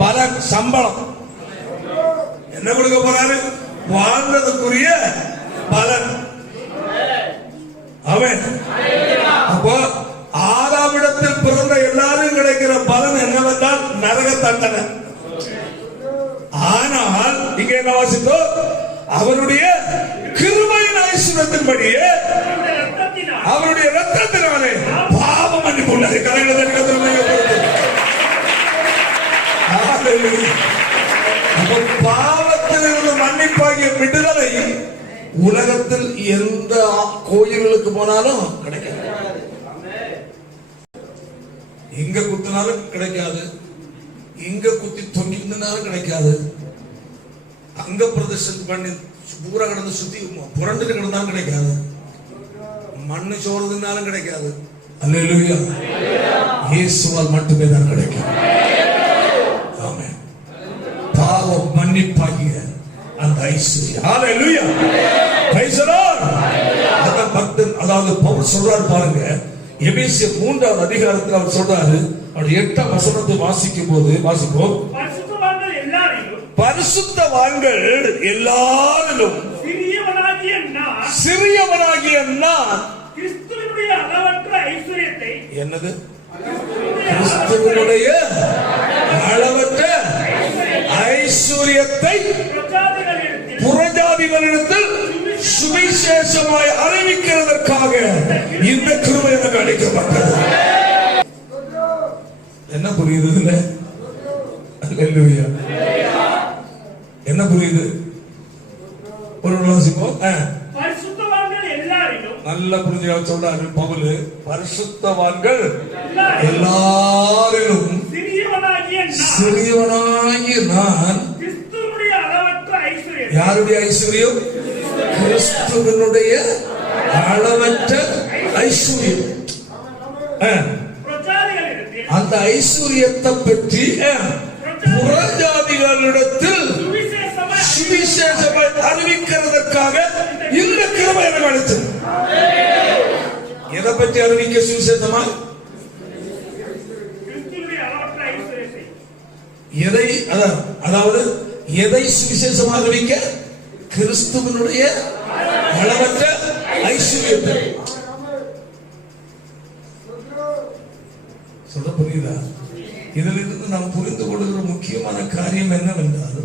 பலன், சம்பளம். என்ன கொடுக்க போறாரு? வாழ்ந்ததுக்குரிய பலன். அவன் அப்போ ஆதாமிடத்தில் பிறந்த எல்லாரும் கிடைக்கிற பலன் என்னவென்றால் நரக தண்டனை. ஆனால் இங்க என்ன வாசித்தோம்? அவருடைய கிருபையின் ஐஸ்வர்யத்தின்படியே அவருடைய இரத்தத்தினாலே பாவ மன்னிப்பு உள்ளது. பாவத்திலிருந்து மன்னிப்பாகிய விடுதலை உலகத்தில் எந்த கோயில்களுக்கு போனாலும் கிடைக்காது. எங்க குத்தினாலும் கிடைக்காது, எங்க குத்தி தொங்கினாலும் கிடைக்காது, அங்க பிரதர்ஷனம் பண்ணி பூரா கிடந்து சுத்தி புரண்டு கிடந்தாலும் கிடைக்காது, மண்ணு சோறுதுனாலும் கிடைக்காது. அல்லேலூயா. இயேசுவால் மட்டுமே தான் கிடைக்கும். ஆமென். பாவ மன்னிப்பாகிய அந்த ஐஸ்வர்யம். ஹalleluya. Praise the Lord. அந்த பக்தன், அதாவது பவுல் சொல்றாரு பாருங்க, எபேசியர் 3வது அதிகாரத்தில் அவர் சொல்றாரு, அவர் 8ஆம் வசனத்தை வாசிக்கும் போது வாசிப்போம். பரிசுத்தவான்கள் எல்லாரிலும் சிறியவனாகிய நான் கிறிஸ்துவினுடைய அளவற்ற ஐஸ்வரியத்தை, என்னது? கிறிஸ்துவினுடைய அளவற்ற ஐஸ்வரியத்தை புறஜாதிகளிடத்தில் சுவிசேஷமாய் அறிவிக்கிறதற்காக இந்த கிருபை எனக்கு அளிக்கப்பட்டது. என்ன புரியுது இல்ல? அல்லேலூயா. என்ன புரியுது? ஒரு வாசிப்போம். பரிசுத்தவான்கள் எல்லாரிலும், நல்ல புரிஞ்சு சொல்றாரு பவுல், பரிசுத்தவான்கள் எல்லாரிலும் சிறியவனாகிய நான். கிறிஸ்துவினுடைய அளவற்ற ஐஸ்வரியம். யாருடைய ஐஸ்வர்யம்? கிறிஸ்துவினுடைய அளவற்ற ஐஸ்வர்யம். அந்த ஐஸ்வர்யத்தை பற்றி புறஜாதிகளிடத்தில் சுவிசேஷமாய் அறிவிக்கிறதற்காக இந்த கிருபை எனக்கு அளித்தது. எதை பற்றி அறிவிக்க சுவிசேஷமா? எதை, அதாவது எதை சுவிசேஷமாக அறிவிக்க? கிறிஸ்துவினுடைய அளவற்ற ஐஸ்வர்யத்தை. சொல்ல புரியுதா? இதிலிருந்து நாம் புரிந்து கொள்கிற முக்கியமான காரியம் என்னவென்றால்,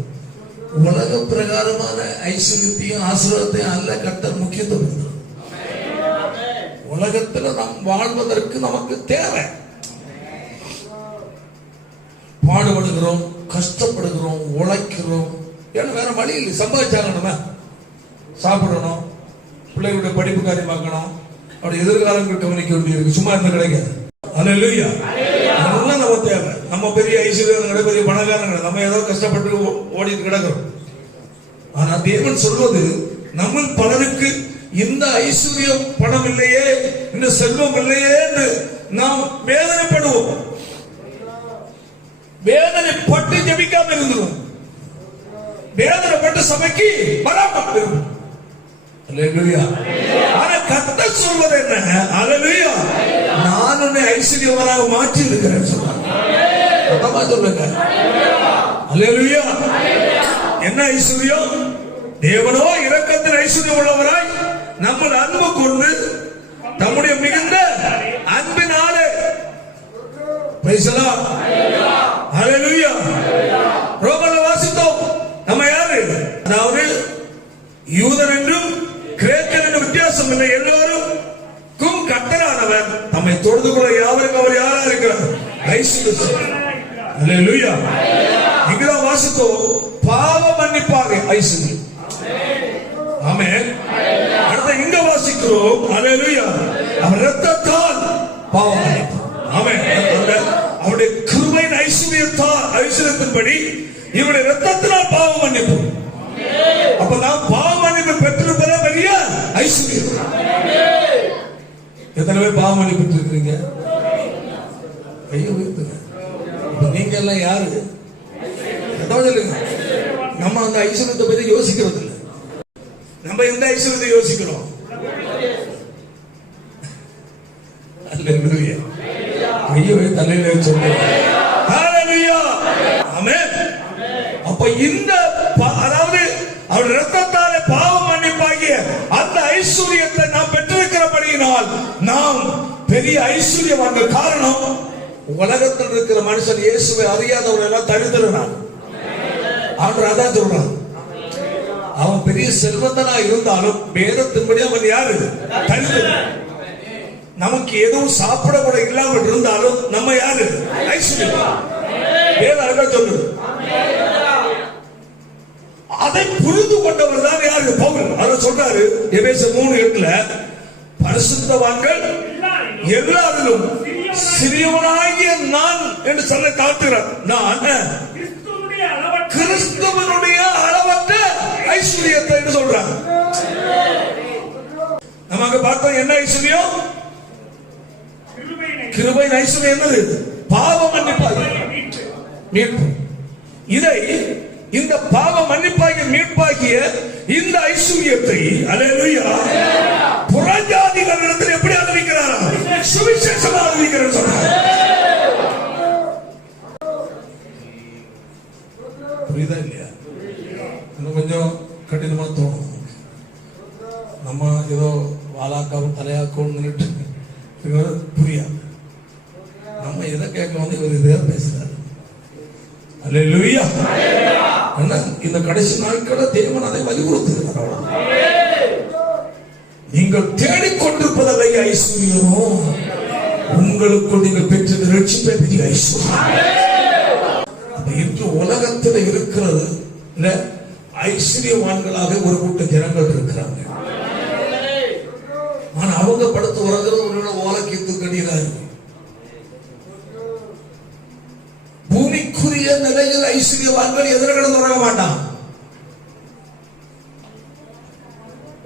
உலக பிரகாரமான ஐஸ்வர்யத்தையும் ஆசீர்வாதத்தையும் அல்ல கர்த்தர் முக்கியத்துவம். உலகத்துல நாம் வாழ்வதற்கு நமக்கு தேவை. பாடுபடுகிறோம், கஷ்டப்படுகிறோம், உழைக்கிறோம். ஏன்னா வேற வழி இல்லை. சம்பாதிச்சாங்க, நம்ம சாப்பிடணும், பிள்ளைகளுடைய படிப்பு காரியம் பார்க்கணும், அவருடைய எதிர்காலங்கள் கவனிக்க வேண்டியிருக்கு. சும்மா இருந்து கிடைக்காது. அல்லேலூயா. அதெல்லாம் நம்ம தேவை. நம்ம பெரிய ஐஸ்வர்யம், பெரிய பணக்காரங்க, நம்ம ஏதோ கஷ்டப்பட்டு ஓடிட்டு கிடக்கிறோம். ஆனா தேவன் சொல்வது, நம்ம பலருக்கு இந்த ஐஸ்வர்யம், பணம் இல்லையே, இந்த செல்வம் இல்லையே என்று நாம் வேதனைப்படுவோம். வேதனைப்பட்டு ஜெபிக்காம இருந்துரும், வேதனைப்பட்டு சபைக்கு வராமல் இருக்கும். அல்லேலூயா. ஆனா கர்த்தர் சொல்வது என்ன? அல்லேலூயா. நான் உன்னை ஐஸ்வர்யவனாக மாற்றி இருக்கிறேன் சொன்னார். சொல்லுங்க. அல்லேலூயா. என்ன ஐஸ்வர்யம்? தேவனோ இரக்கத்தின் ஐஸ்வர்யம் உள்ளவராய் நம்ம அன்பு கொண்டு தம்முடைய மிகுந்த அன்பினாலே, அல்லேலூயா, ரோமர்ல வாசித்தோம். நம்ம யாரு? அதாவது யூதன் என்றும் கிரேக்கன் என்றும் வித்தியாசம் இல்லை, எல்லோருக்கும் கர்த்தரானவர் நம்மை தொழுது கொள்ள யாவருக்கும் அவர் யாரா இருக்கிறார்? ஐஸ்வர்யம். அல்லேலூயா. இங்கதான் வாசித்தோம், பாவ மன்னிப்பாக ஐஸ்வர்யம். ஆமென். அடுத்து இங்க வாசிக்கிறோம், அல்லேலூயா, அவர் இரத்தத்தால் பாவ மன்னிப்பு. ஆமென். அவருடைய கிருபையின் ஐஸ்வர்யத்தின்படி இவருடைய இரத்தத்தினால் பாவ மன்னிப்பு. அப்ப நாம் பாவ மன்னிப்பு பெற்றிருப்பதே பெரிய ஐஸ்வர்யம். எத்தனை பேர் பாவ மன்னிப்பு பெற்றிருக்கிறீங்க? கையை உயர்த்துங்க. நீங்க எல்லாம் யாரு? நம்ம அந்த ஐஸ்வர்யத்தை பத்தி யோசிக்கிறது இல்லை. நம்ம எந்த ஐஸ்வர்யத்தை யோசிக்கிறோம்? அல்லேலூயா. கையை தலையில சொல்லுங்க. ஹல்லேலூயா. ஆமென். அப்ப இந்த அதாவது அவர் இரத்தத்தாலே பாவ மன்னிப்பாகிய அந்த ஐஸ்வர்யத்தை நாம் பெற்றிருக்கிறபடியினால் நாம் பெரிய ஐஸ்வர்யவான்கள். காரணம், உலகத்தில் இருக்கிற மனுஷன் இயேசுவை அறியாதவர்கள் எல்லாம் தழுதுறான். அவர் அதான் சொல்றான். அவன் பெரிய செல்வந்தனா இருந்தாலும் வேதத்தின்படி அவன் யாரு? தழுதுறான். நமக்கு எதுவும் சாப்பிட கூட இல்லாமல் இருந்தாலும் நம்ம யாரு? ஐஸ்வர்யம். வேதம் அதான் சொல்லுது. அதை புரிந்து கொண்டவர் தான் யாரு? பவுல். அதை சொல்றாரு எபேசியர் 3:8, பரிசுத்தவான்கள் எல்லாரிலும் சிறியவனாகிய நான் என்று சொல்ல காட்டுகிறார். நான் கிறிஸ்துவனுடைய அளவற்ற ஐஸ்வர்யத்தை என்று சொல்றாங்க. நம்ம அங்க பார்த்தோம், என்ன ஐஸ்வர்யம்? கிருபையின் ஐஸ்வர்யம். என்னது? பாவ மன்னிப்பாகிய மீட்பு. இதை இந்த பாவ மன்னிப்பாகிய மீட்பாகிய இந்த ஐஸ்வர்யத்தை, அல்லேலூயா, புறஜாதிகளிடத்தில் எப்படி அறிவிக்கிறாரா? சுவிசேஷமாக அறிவிக்கிறார் சொன்னார். புரியுதா இல்லையா? இன்னும் கொஞ்சம் கடினமா தோணும். நம்ம ஏதோ வாலாக்காவும் தலையாக்கவும் புரியாது. நம்ம எதை கேட்க வந்து இவர் இதை பேசுறாரு. அல்லேலூயா. இந்த கடைசி நாட்களில் தேவன் அதை வலியுறுத்துகிறார். நீங்கள் தேடிக்கொண்டிருப்பதல்ல ஐஸ்வர்யமோ, உங்களுக்குள் நீங்கள் பெற்றது ரட்சிப்பை பெரிய ஐஸ்வர்யம். இன்று உலகத்தில் இருக்கிறது ஐஸ்வர்யவான்களாக ஒரு கூட்ட ஜனங்கள் இருக்கிறாங்க. ஆனா அவங்க படுத்து உறங்குறது ஒரு ஓலக்கீத்து கடிதா இருக்கும். பூமிக்குரிய நிலையில் ஐஸ்வர்யவான்கள் எதிர்கடந்து உறங்க மாட்டான்.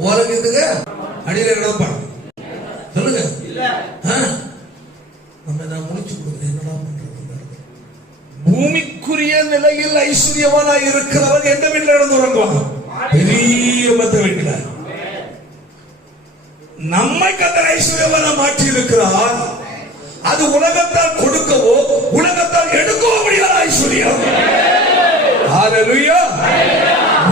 ஓலக்கீத்துக்கு அடியில கிடப்பான். சொல்லுங்க. நம்ம நான் முடிச்சு கொடுக்குறேன். என்னடா பண்றது? பூமிக்குரிய நிலையில் ஐஸ்வர்யவானாய் இருக்கிறவன் எந்த வீட்டில் கிடந்து உறங்குவாங்க? பெரிய மத்த வீட்டில். நம்மை கர்த்தர் ஐஸ்வர்யவானா மாற்றி இருக்கிறார். அது உலகத்தால் கொடுக்கவோ உலகத்தால் எடுக்கவோ முடியாத ஐஸ்வர்யம். ஹல்லேலூயா.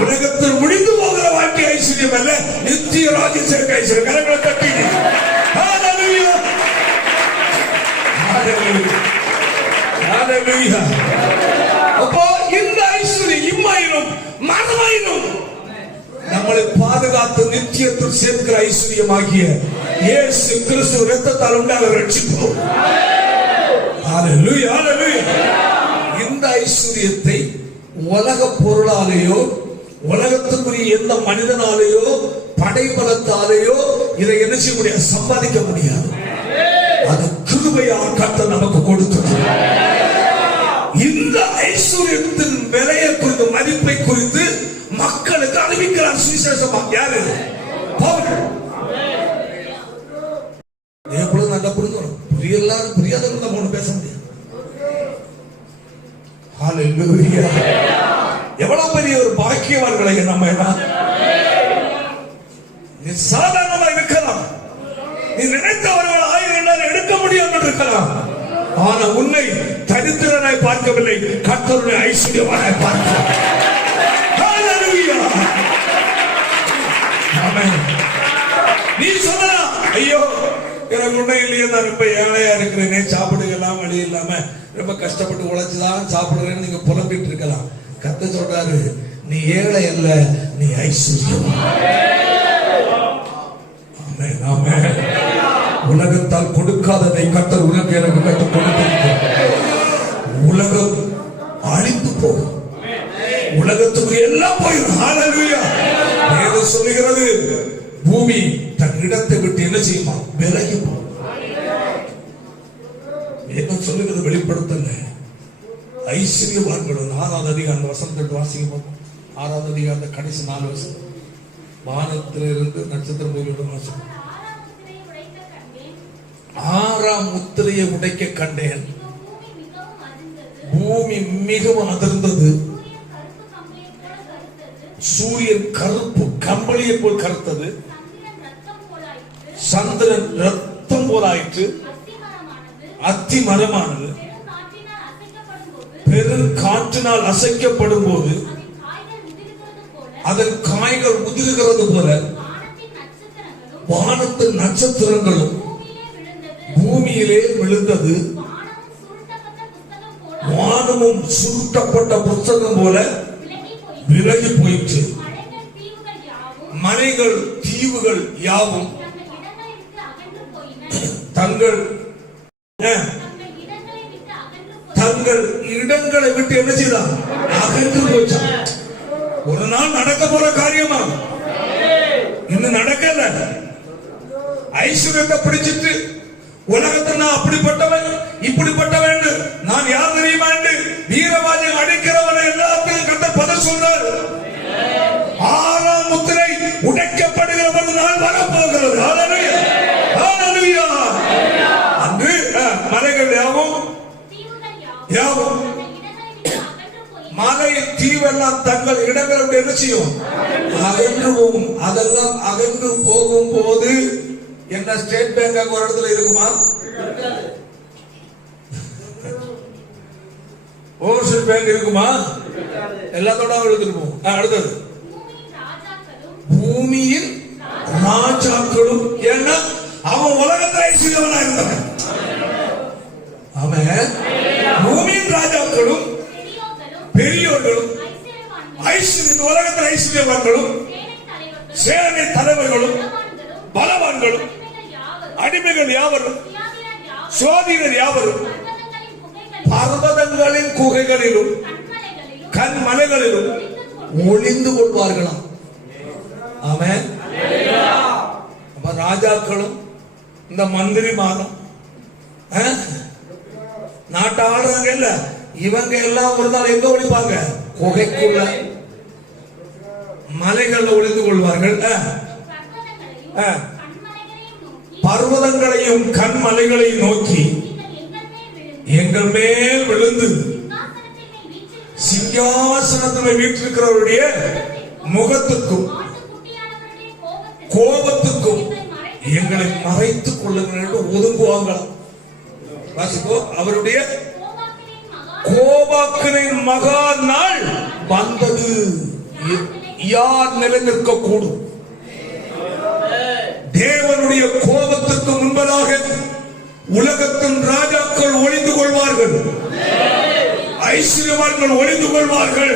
உலகத்தில் முடிந்து போகிற வாழ்க்கை ஐஸ்வர்யம் அல்ல, நித்திய ராஜ்யத்திற்கு ஐஸ்வர்யம். கரங்களை தட்டி ஹல்லேலூயா. ஹல்லேலூயா. ஹல்லேலூயா. அப்போ இந்த ஐஸ்வர்யம் இம்மையிலும் மறுமையிலும் நம்மளை பாதுகாத்து நித்தியத்தில் சேர்க்கிற ஐஸ்வர்யமாகிய இயேசு கிறிஸ்து இரத்தத்தால் உண்டான ரட்சிப்பு. ஹல்லேலூயா. ஹல்லேலூயா. இந்த ஐஸ்வர்யத்தை உலக பொருளாலேயோ உலகத்துக்குரிய எந்த மனிதனாலேயோ படைபலத்தாலேயோ இதை என்ன செய்ய முடியாது, சம்பாதிக்க முடியாது. அது கிருபையால் கர்த்தர் நமக்கு கொடுத்தது. இந்த ஐஸ்வர்யத்தின் விலையை குறித்து, மதிப்பை குறித்து மக்களுக்கு அறிவிக்கிறார் சுவிசேஷமா. யாரு? பவுல். எப்பொழுது நல்லா புரிஞ்சுக்கணும். எல்லாரும் புரியாதவங்க நம்ம ஒண்ணு பேச முடியாது. ஹல்லேலூயா. எவ்வளவு பெரிய ஒரு பாக்கியவான்களை நம்ம எல்லாம். நீ சாதாரணமா இருக்கலாம், நீ நினைத்தவர்கள் 1000 எடுக்க முடியாமல் இருக்கலாம். ஆனா உன்னை தரித்திரனாய் பார்க்கவில்லை, கர்த்தருடைய ஐஸ்வர்யவானாய் பார்க்கிறார். ஹல்லேலூயா. ஆமென். நீ சொல்லலாம், ஐயோ எனக்கு உன்னை இல்லையே, நான் ரொம்ப ஏழையா இருக்கிறேனே, சாப்பிடுக்கலாம் வழி இல்லாம ரொம்ப கஷ்டப்பட்டு உழைச்சுதான் சாப்பிடுறேன்னு நீங்க புலம்பிட்டு இருக்கலாம். கர்த்தர் சொல்றாரு, நீ ஏழை அல்ல, நீ ஐஸ்வர்யவான். ஆமென், ஆமென். உலகத்தால் கொடுக்காததை கர்த்தர் உனக்கு எனக்கு கற்றுக் கொடுத்திருக்கிறார். உலகம் அழிந்து போகும், உலகத்துக்கு எல்லாம் போயிடும். ஹல்லேலூயா. வேதம் சொல்லுகிறது, பூமி தன் இடத்தை விட்டு என்ன செய்யுமா, விலகி போகும். வேதம் சொல்லுகிறது, வெளிப்படுத்தல. ஐஸ்வர்யவான்கள் 6வது அதிகாரம் வசனத்தை வாசிக்கும். 6வது அதிகாரம் கடைசி 4 வசனம். வானத்திலிருந்து நட்சத்திரம் போய்விடும் வாசம். 6ஆம் முத்திரையை உடைக்க கண்டேன். பூமி மிகவும் அதிர்ந்தது. சூரியன் கருப்பு கம்பளியை போல் கருத்தது. சந்திரன் ரத்தம் போலாயிற்று. அத்தி மரமானது பெரும் காற்றினால் அசைக்கப்படும் போது அதன் காய்கள் உதிர்கிறது போல வானத்தின் நட்சத்திரங்களும் பூமியிலே விழுந்தது. வானமும் சுருட்டப்பட்ட புத்தகம் போல விலகி போயிற்று. மலைகள் தீவுகள் யாவும் தங்கள் இடங்களை விட்டு என்ன செய்தான், அகன்று போச்சு. ஒரு நாள் நடக்க போற காரியமா, இன்னும் நடக்கல. ஐஸ்வர்யத்தை பிடிச்சிட்டு உலகத்தில் நான் அப்படிப்பட்டவன் இப்படிப்பட்டவன், நான் யார் தெரியுமா என்று வீரவாதியம் அடிக்கிறவனை எல்லாத்தையும் கர்த்தர் பதில் சொல்றார். 6ஆம் முத்திரை உடைக்கப்படுகிற ஒரு நாள் வரப்போகிறது. ஹல்லேலூயா, ஹல்லேலூயா. அன்று மலைகள் யாவும் மலை தீவெல்லாம் தங்கள் இடங்களை என்ன செய்யும், அகன்று போகும். அதெல்லாம் அகன்று போகும் போது என்ன ஸ்டேட் பேங்க் ஒரு இடத்துல இருக்குமா, ஓவர்சீஸ் பேங்க் இருக்குமா, எல்லாத்தோட எடுத்துருப்போம். அடுத்தது பூமியின் ராஜாக்களும். ஏன்னா அவன் உலகத்தை ஐஸ்வர்யவனா இருந்தான். அவன் பூமியின் ராஜாக்களும் பெரியோர்களும் உலகத்தில் ஐஸ்வர்யவான்களும் சேனை தலைவர்களும் பலவான்களும் அடிமைகள் யாவரும் சுவாதீனர் யாவரும் பர்வதங்களின் குகைகளிலும் கண்மலைகளிலும் ஒளிந்து கொள்வார்களாம். ஆமென். ராஜாக்களும் இந்த மந்திரிமாரும் நாட்டை ஆளுறாங்க இல்ல, இவங்க எல்லாம் ஒரு நாள் எங்க ஒளிப்பாங்க, குகைக்குள்ள மலைகள்ல ஒளிந்து கொள்வார்கள். பர்வதங்களையும் கண்மலைகளையும் நோக்கி எங்கள் மேல் விழுந்து சிங்காசனத்தில் வீற்றிருக்கிறவருடைய முகத்துக்கும் கோபத்துக்கும் எங்களை மறைத்துக் கொள்ளுங்கள் என்று ஒதுங்குவாங்களாம். வாசிப்போ, அவருடைய கோபாக்கினின் மகா நாள் வந்தது. யார் நிலை நிற்க கூடும்? தேவனுடைய கோபத்துக்கு முன்பதாக உலகத்தின் ராஜாக்கள் ஒளிந்து கொள்வார்கள், ஐஸ்வர்யவான்கள் ஒளிந்து கொள்வார்கள்,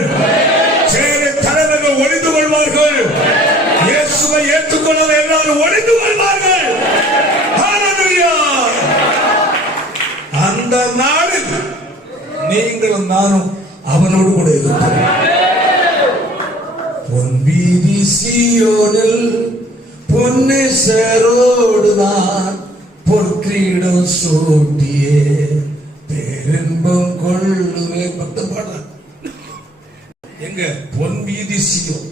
சேனை தலைவர்கள் ஒளிந்து கொள்வார்கள், இயேசுவை ஏற்றுக்கொள்ள எல்லாரும் ஒளிந்து கொள்வார்கள். ஹல்லேலூயா. அந்த நாளில் நீங்களும் நானும் அவனோடு கூட இருப்போம். பொன் வீதி சீயோனில் பொன்னேசரோடுதான் பொற்கிரீடம் சூட்டியே பேரின்பம் கொள்ளுவே. பக்த பாடுற எங்க பொன் வீதி சியோன்,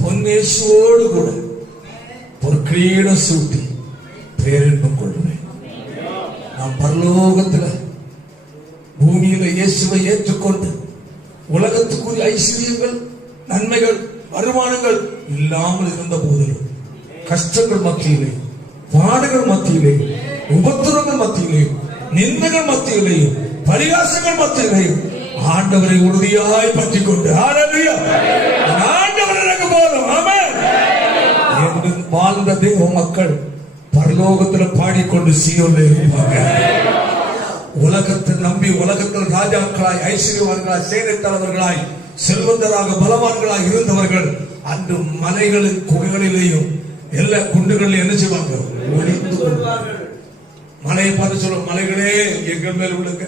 பொன்னேசுவோடு கூட பொற்கிரீடம் சூட்டி பேரின்பம் கொள்ளுவேன். நாம் பரலோகத்துல பூமியில இயேசுவை ஏற்றுக்கொண்டு உலகத்துக்குரிய ஐஸ்வர்யங்கள், நன்மைகள், வருமானங்கள் இல்லாமல் இருந்த போதிலும் கஷ்டங்கள் மத்தியிலே, பாடுகள் மத்தியிலே, உபத்திரங்கள் மத்தியிலேயும், நிந்தங்கள் மத்தியிலேயும், பரிகாசங்கள் மத்தியிலேயும் ஆண்டவரை உறுதியாய் பற்றிக் கொண்டு ஹல்லேலூயா, ஆண்டவர் எனக்கு போதும் ஆமென் என்று வாழ்ந்த தேவ மக்கள் பரலோகத்தில் பாடிக்கொண்டு சீயோனில் இருப்பாங்க. உலகத்தை நம்பி உலகத்தில் ராஜாக்களாய், ஐஸ்வர்யவான்களாய், சேனை தலைவர்களாய், செல்வந்தராக, பலவான்களாய் இருந்தவர்கள் அன்று மலைகளின் குகைகளிலேயும் எல்லா குண்டுகளிலும் என்ன செய்வாங்க? ஒளிந்து கொள்வார்கள். மலையை பார்த்து சொல்லுங்க, மலைகளே எங்கள் மேல் விழுங்க,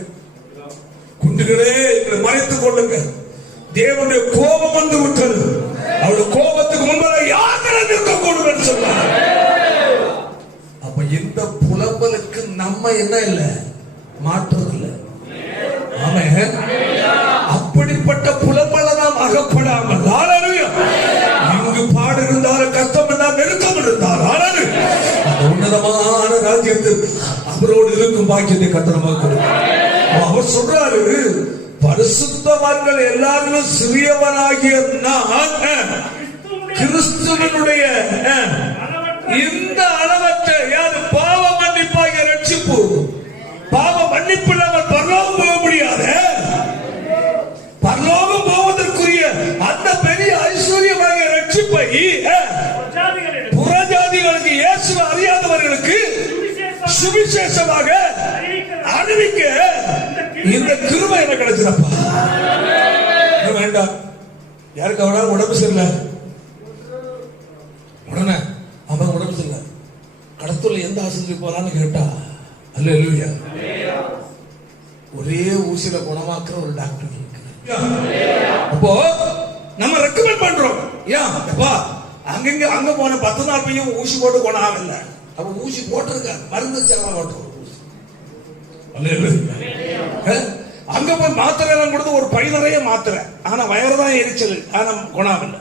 குண்டுகளே எங்களை மறைத்துக் கொள்ளுங்க, தேவனுடைய கோபம் வந்து விட்டது, அவருடைய கோபத்துக்கு முன்பாக யாரும் இருக்கக்கூடும் என்று சொன்னார். அப்ப இந்த புலம்பலுக்கு நம்ம என்ன இல்லை, மாற்றது இல்லை. ஆமென். அப்படிப்பட்ட புலம்பல நாம் அகப்படாமல் ஹல்லேலூயா, இங்கு பாடு இருந்தாலும் கஷ்டம் இருந்தால் நெருக்கம் இருந்தால் ஹல்லேலூயா, அந்த உன்னதமான ராஜ்யத்தில் அவரோடு இருக்கும் பாக்கியத்தை கர்த்தர் நமக்கு கொடுக்கிறார். அவர் சொல்றாரு, பரிசுத்தவான்கள் எல்லாரும் சிறியவனாகிய நான் கிறிஸ்துவனுடைய இந்த அளவற்ற யாரு பாவ மன்னிப்பாகிய ரட்சிப்பு, பாவ மன்னிப்பு இல்லாமல் பரலோகம் போக முடியாது. பரலோகம் போவதற்குரிய அந்த பெரிய ஐஸ்வர்யமாகிய ரட்சிப்பை புறஜாதிகளுக்கு, இயேசுவை அறியாதவர்களுக்கு சுவிசேஷமாக அறிவிக்க இந்த கிருபை எனக்கு கிடைச்சதப்பா. வேண்டாம், யாருக்கு அவனால உடம்பு சரியில்லை, உடனே அவன் உடம்பு சரியில்லை, கடத்தூர்ல எந்த ஆஸ்பத்திரி போறான்னு கேட்டா அல்லேலூயா, ஒரே ஊசியில குணமாக்குற ஒரு டாக்டர். அப்போ நம்ம ரெக்கமெண்ட் பண்றோம், அங்க அங்க போன 10 நாள் பையன் ஊசி போட்டு குணம் இல்லை, அப்ப ஊசி போட்டிருக்க மருந்து செலவாகட்டும். அங்க போய் மாத்திரை எல்லாம் கொடுத்து ஒரு பை நிறைய மாத்திரை, ஆனா வயறுதான் எரிச்சல், ஆனா குணம் இல்லை.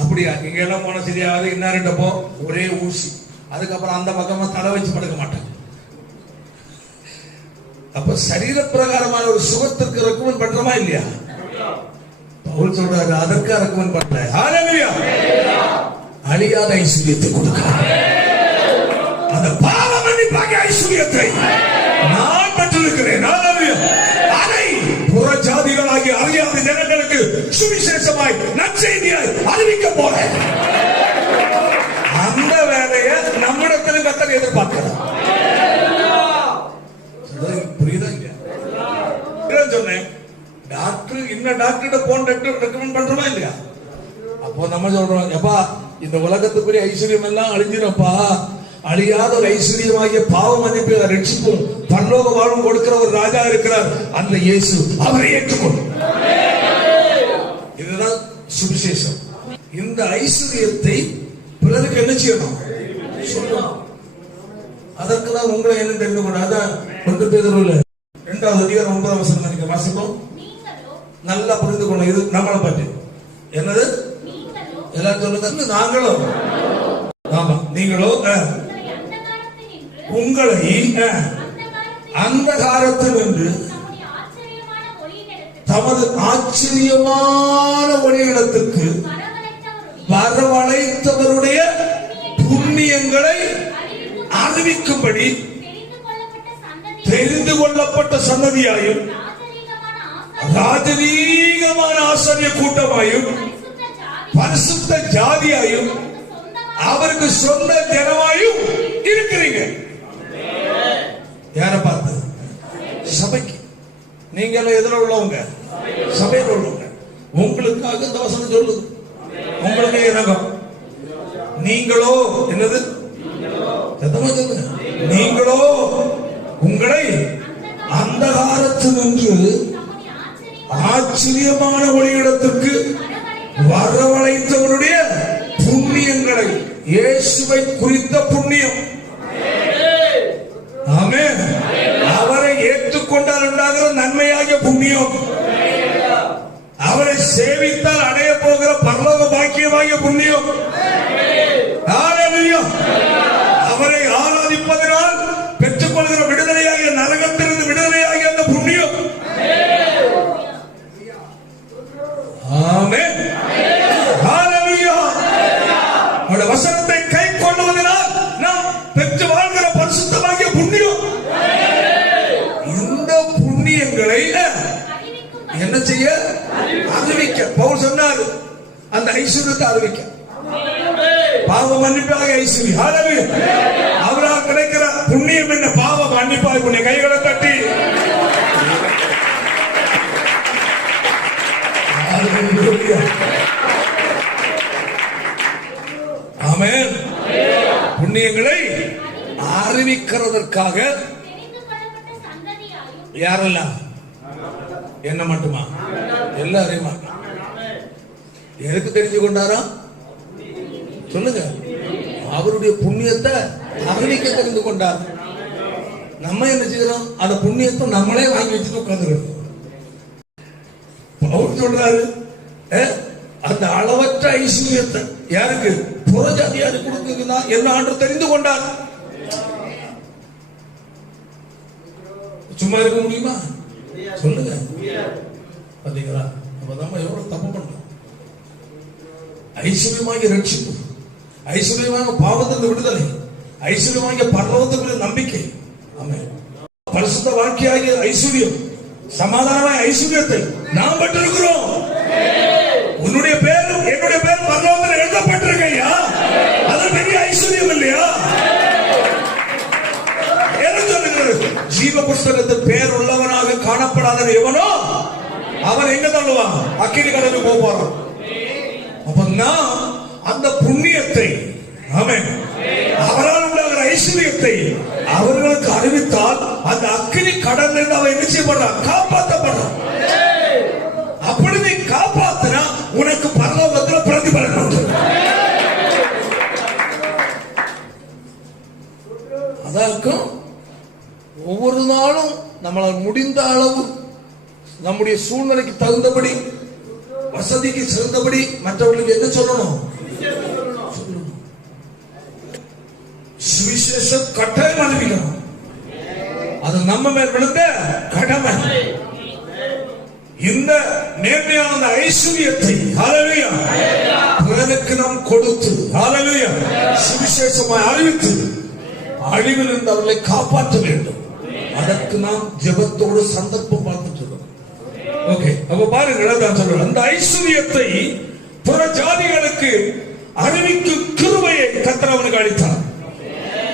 அப்படியா? இங்க எல்லாம் போன சரியாவது, இன்னாரிட்டப்போ ஒரே ஊசி, அதுக்கப்புறம் அந்த பக்கமா தலை வச்சு படுக்க மாட்டாங்க. அப்ப சரீர பிரகாரமான ஒரு சுகத்திற்கு ரெக்கமெண்ட் பண்றோமா இல்லையா? பவுல் சொல்றாரு, அதற்கு ரெக்கமெண்ட் பண்ணல. ஹல்லேலூயா, அழியாத ஐஸ்வர்யத்தை கொடுக்கிறார். அந்த பாவ மன்னிப்பாகிய ஐஸ்வர்யத்தை நான் பெற்றிருக்கிறேன். ஹல்லேலூயா, அதை புறஜாதிகளாகி அறியாத ஜனங்களுக்கு சுவிசேஷமாய் நற்செய்தியாய் அறிவிக்க போறேன். அந்த வேலையை நம்மிடத்தில் கர்த்தர் எதிர்பார்க்கிறார். புரியுதா இல்லையா? சொன்னேன், டாக்டர் இன்ன டாக்டர் போன் ரெக்கமெண்ட் பண்றோமா இல்லையா? அப்போ நம்ம சொல்றோம், எப்பா இந்த உலகத்துக்குரிய ஐஸ்வர்யம் எல்லாம் அழிஞ்சிருப்பா, அழியாத ஒரு ஐஸ்வர்யமாகிய பாவ மன்னிப்பு ரட்சிப்பும் பரலோக வாழ்வும் கொடுக்கிற ஒரு ராஜா இருக்கிறார், அந்த இயேசு, அவரை ஏற்றுக்கொள்ளும். இதுதான் சுவிசேஷம். இந்த ஐஸ்வர்யத்தை பிறருக்கு என்ன செய்யணும்? சொல்லணும். அதற்குதான் உங்களை என்ன தெரிந்து கொள்ள, அதான் 1 பேதுருவில 2வது அதிகாரம் 9ஆம் வசனம் நீங்க வாசிப்போம், நல்லா புரிந்து கொள்ள. இது நம்மளை பற்றி என்னது? எல்லாரும் சொல்லுங்க, நாங்களோ. ஆமா, நீங்களோ உங்களை அந்த காலத்தில் என்று தமது ஆச்சரியமான ஒளியிடத்திற்கு வரவழைத்தவருடைய புண்ணியங்களை அறிவிக்கும்படி தெரிந்து கொள்ளப்பட்ட சந்ததியாயும் ராஜரீகமான ஆசாரிய கூட்டமாயும் பரிசுத்த ஜாதியாயும் அவருக்கு சொந்த ஜனமாயும் இருக்கிறீங்க. யார பார்த்து? சபைக்கு. நீங்க எல்லாம் எதுல உள்ளவங்க? சபையில் உள்ளவங்க. உங்களுக்காக இந்த வசனம் சொல்லுது, உங்களுக்கு இறங்கும். நீங்களோ என்னது? சொல்லுங்க, நீங்களோ உங்களை அந்த காலத்தில் நின்று ஆச்சரியமான ஒளியிடத்திற்கு வரவழைத்தவருடைய புண்ணியங்களை இயேசுவை குறித்த புண்ணியம். ஆமென். அவரை ஏற்றுக்கொண்டால் உண்டாகிற நன்மையாகிய புண்ணியம், அவரை சேவித்தால் அடைய போகிற பரலோக பாக்கியமாகிய புண்ணியம். ஹல்லேலூயா. அவரை ஆராதிப்பதனால் பெற்றுக்கொள்கிற விடுதலையாகிய நரகத்திலிருந்து விடுதலையாகிய அந்த புண்ணியம். ஆமென். ஹல்லேலூயா. அவருடைய வசனத்தை கை கொள்வதனால் நாம் பெற்று வாழ்கிற பரிசுத்தமாகிய புண்ணியம். இந்த புண்ணியங்களை என்ன செய்ய? அறிவிக்க. பவுல் சொன்னார், அந்த ஐஸ்வர்யத்தை அறிவிக்க. பாவ மன்னிப்பாக ஐஸ்வர்யம். ஹல்லேலூயா. அவரால் கிடைக்கிற புண்ணியம் என்ன? பாவ மன்னிப்பாக புண்ணியம். கைகளை தட்டி ஹல்லேலூயா. ஆமென். புண்ணியங்களை அறிவிக்கிறதற்காக யாரெல்லாம்? என்ன மட்டுமா? எல்லாரையும். எதுக்கு தெரிஞ்சு கொண்டாரா? சொல்லுங்க. அவருடைய புண்ணியத்தை அறிவிக்க தெரிந்து கொண்டார். நம்ம என்ன செய்யறோம்? அந்த புண்ணியத்தை நம்மளே வாங்கி வச்சுட்டு உட்கார்ந்துருக்கோம். அவர் சொல்றாரு, அந்த அளவற்ற ஐஸ்வர்யத்தை யாருக்கு? புறஜாதியாரு கொடுக்குதுன்னா என்ன ஆண்டு தெரிந்து கொண்டார். சும்மா இருக்க முடியுமா? சொல்லுங்க. பாத்தீங்களா? அப்பதான் எவ்வளவு தப்பு பண்றோம். ஐஸ்வர்யமாகிய ரட்சிப்பு, ஐஸ்வர்யமாக பாவத்திலிருந்து விடுதலை, ஐஸ்வர்யமாகிய பரலோகத்துக்குரிய நம்பிக்கை. ஆமென். பரிசுத்த வாழ்க்கையாகிய ஐஸ்வர்யம், சமாதானമായ ஐஸ்வர்யத்தை நாம் பெற்றிருக்கிறோம். உன்னுடைய பேரும் என்னுடைய பேரும் பரலோகத்தில் எழுதப்பட்டிருக்கையா? அது பெரிய ஐஸ்வர்யம் இல்லையா? ஜீவ புஸ்தகத்தில் பேர் உள்ளவனாக காணப்படாத எவனோ அவன் எங்க தள்ளுவான்? அக்கினி கடலுக்கு போவான். அப்ப நாம் அந்த புண்ணியத்தை, ஆமென், அவரால் உண்டாகிற ஐஸ்வர்யத்தை அவர்களுக்கு அறிவித்தால் அந்த அக்கினி கடல் இருந்து அவன் என்ன செய்யப்படுறான்? காப்பாற்றப்படுறான். அப்படி நீ காப்பாத்தினா உனக்கு பரலோகத்தில் பிரதிபலன் உண்டு. அதாக்கும் ஒவ்வொரு நாளும் நம்மளால் முடிந்த அளவு நம்முடைய சூழ்நிலைக்கு தகுந்தபடி, வசதிக்கு சிறந்தபடி மற்றவர்களுக்கு என்ன சொல்லணும்? சுவிசேஷம் கட்டாயம் அறிவிக்கணும். அது நம்ம மேல் விழுந்த கடமை. இந்த நேர்மையான ஐஸ்வர்யத்தை ஹல்லேலூயா பிறருக்கு நாம் கொடுத்து, ஹல்லேலூயா, சுவிசேஷமாய் அறிவித்து அழிவில் இருந்து அவர்களை காப்பாற்ற வேண்டும். அதற்கு நாம் ஜெபத்தோடு சந்தர்ப்பம் பார்த்துட்டு இருக்கோம். ஓகே, அப்ப பாருங்க, நான் சொல்றேன், அந்த ஐஸ்வர்யத்தை புற ஜாதிகளுக்கு அறிவிக்கும் கிருபையை கர்த்தர் அவனுக்கு அளித்தார்.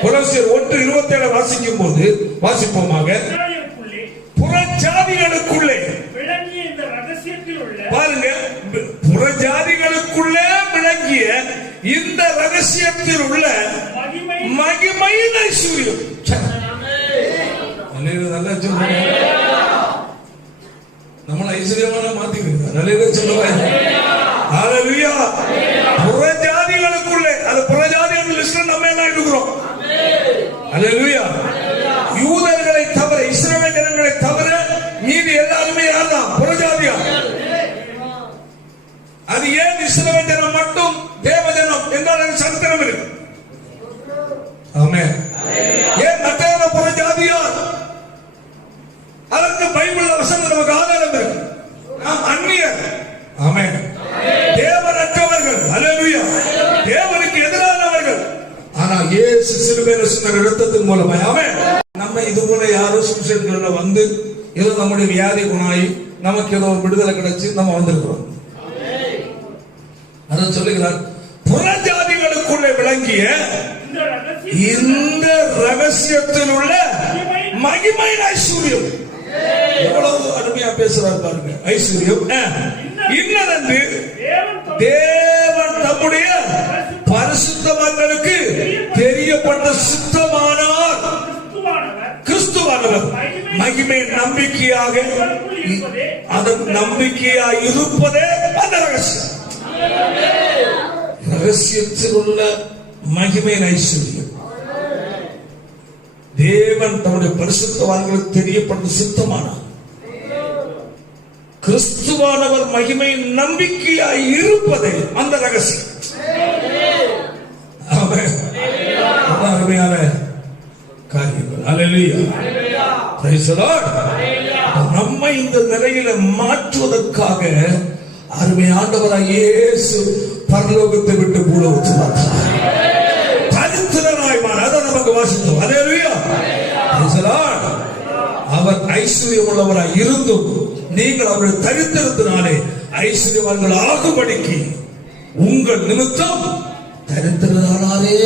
கொலோசியர் 1:27 வாசிக்கும் போது வாசிப்போமாக. புற ஜாதிகளுக்குள்ளே விளங்கிய இந்த ரகசியத்தில் உள்ள, பாருங்க, புற ஜாதிகளுக்குள்ளே விளங்கிய இந்த ரகசியத்தில் உள்ள மகிமையின் ஐஸ்வர்யம். நல்லா சொல்லுங்க. நம்மள ஐஸ்வர்யமான மாத்திக்கிறோம். நல்லா சொல்லுவாங்க. ஹல்லேலூயா. புற ஜாதிகளுக்குள்ளே, அது புற ஜாதிகள் லிஸ்ட்ல நம்ம எல்லாம் இருக்கிறோம். ஹல்லேலூயா. யூதர்களை தவிர, இஸ்ரவேல் ஜனங்களை தவிர மீதி எல்லாருமே யார்தான்? புற ஜாதியா. அது ஏன் இஸ்ரவேல் ஜனம் மட்டும் தேவஜனம் என்றால் சரித்திரம் இருக்கு. ஆமென். ஏன் மற்ற புற ஜாதியார்? அதற்கு பைபிள் வசனம் நமக்கு ஆதாரம் இருக்கு. நாம் அந்நியர். ஆமென். தேவனற்றவர்கள். ஹல்லேலூயா. தேவனுக்கு எதிரானவர்கள். ஆனா இயேசு சிலுவையில் சிந்தின இரத்தத்தின் மூலமாய், ஆமென், நம்ம இது போல யாரோ சுவிசேஷங்கள்ல வந்து ஏதோ நம்முடைய வியாதி குணாயி நமக்கு ஏதோ ஒரு விடுதலை கிடைச்சு நம்ம வந்திருக்கிறோம். அதான் சொல்லுகிறார், புற ஜாதிகளுக்குள்ளே விளங்கிய இந்த ரகசியத்தில் உள்ள மகிமை ஐஸ்வர்யம். எவ்வளவு அருமையா பேசுறாரு பாருங்க. ஐஸ்வர்யம் இன்னதென்று தேவன் தம்முடைய பரிசுத்தவான்களுக்கு தெரியப்பட்ட சுத்தமானார் கிறிஸ்துவானவர் மகிமை நம்பிக்கையாக, அதன் நம்பிக்கையாக இருப்பதே அந்த ரகசியம். ரகசியத்தில் உள்ள மகிமையின் ஐஸ்வர்யம் தேவன் தம்முடைய பரிசுத்தவான்களுக்கு தெரியப்பட்ட சித்தமானார். கிறிஸ்துவானவர் மகிமையின் நம்பிக்கையாய் இருப்பதே அந்த ரகசியம். அருமையான காரியங்கள். அல்லேலூயா. Praise the Lord. நம்மை இந்த நிலையில மாற்றுவதற்காக அருமை ஆண்டவராய் இயேசு பரலோகத்தை விட்டு பூலோகத்தை வந்தார். தரித்திரனாய் மாற நமக்கு வாசித்தோம். அல்லேலூயா. Praise the Lord. அவர் ஐஸ்வர்யம் உள்ளவராய் இருந்தும் நீங்கள் அவருடைய தரித்திரத்தினாலே ஐஸ்வர்யவான்கள் ஆகும்படிக்கு உங்கள் நிமித்தம் தரித்திரனாலே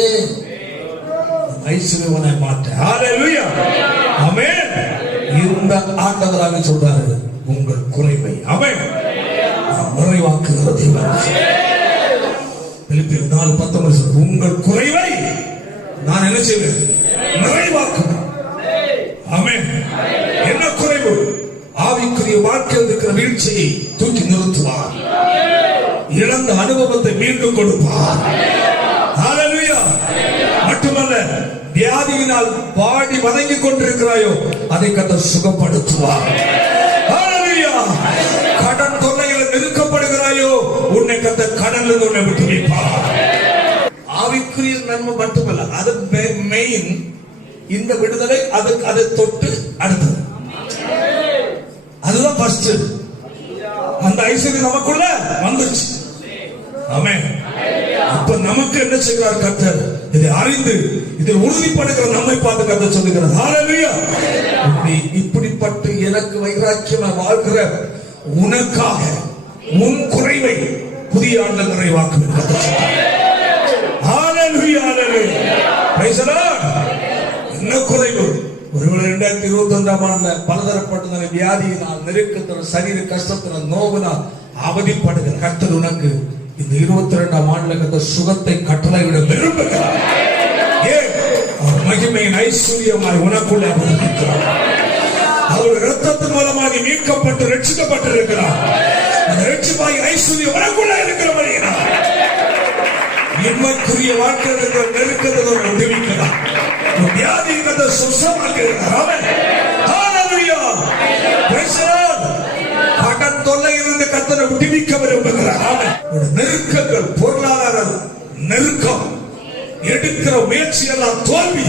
ஐஸ்வர்யவானாய் மாற்ற. ஹல்லேலூயா. ஆமென். இந்த ஆண்டவராக சொல்றாரு உங்கள் குறைவை ஆமென் நிறைவாக்குகிற தேவன். பிலிப்பியர் 4:19 உங்கள் குறைவை நான் என்ன செய்வேன்? நிறைவாக்குவேன். ஆமென். என்ன குறைவு? ஆவிக்குரிய வாழ்க்கையில் இருக்கிற வீழ்ச்சியை தூக்கி நிறுத்துவார். இழந்த அனுபவத்தை மீண்டும் கொடுப்பார். ஹல்லேலூயா. மட்டுமல்ல, வியாதியினால் பாடி வதங்கிக் கொண்டிருக்கிறாயோ அதை கர்த்தர் சுகப்படுத்துவார். ஹல்லேலூயா. கடன் தொல்லையில் நெருக்கப்படுகிறாயோ உன்னை கர்த்தர் கடனில் உன்னை விட்டு வைப்பார். ஆவிக்குரிய நன்மை மட்டுமல்ல, அது மெயின். இந்த விடுதலை அதுக்கு அதை தொட்டு அடுத்தது. அதுதான் ஃபர்ஸ்ட். அந்த ஐஸ்வர்யம் நமக்குள்ள வந்துருச்சு. ஆமென். இப்ப நமக்கு என்ன செய்கிறார் கர்த்தர்? இதை அறிந்து இதை உறுதிப்படுகிற நம்மை பார்த்து கர்த்தர் சொல்லுகிறார். ஹல்லேலூயா. இப்படிப்பட்டு எனக்கு வைராக்கியமா வாழ்கிற உனக்காக உன் குறைவை புதிய ஆண்டு நிறைவாக்குவேன் கர்த்தர் சொல்றார். ஹல்லேலூயா. ஹல்லேலூயா. Praise the Lord. என்ன குறைவு? ஒருவேளை 2021ஆம் ஆண்டுல பலதரப்பட்ட வியாதியினால், நெருக்கத்தினால், சரீர கஷ்டத்தினால், நோவினால் அவதிப்படுகிற கர்த்தர் உனக்கு இந்த 22ஆம் ஆண்டுல கர்த்தர் சுகத்தை கட்டளையிட விரும்புகிறார். ஏன்? அவர் மகிமையின் ஐஸ்வர்யமாய் உனக்குள்ள அவர் இருக்கிறார். அவருடைய இரத்தத்தின் மூலமாக மீட்கப்பட்டு ரட்சிக்கப்பட்டு இருக்கிறார். அந்த ரட்சிப்பாய் ஐஸ்வர்யம் உனக்குள்ள இருக்கிறபடியினால் இன்மைக்குரிய வாழ்க்கையில் இருக்கிற நெருக்கத்தை விடுவிக்கிறார். வியாதி கதை சுசமாக்குகிறார். ஆமென். ஹல்லேலூயா. Praise the Lord. கடன் தொல்லையிலிருந்து கர்த்தரை விடுவிக்க விரும்புகிறார். ஆமென். நெருக்கங்கள், பொருளாதார நெருக்கம், எடுக்கிற முயற்சி எல்லாம் தோல்வி,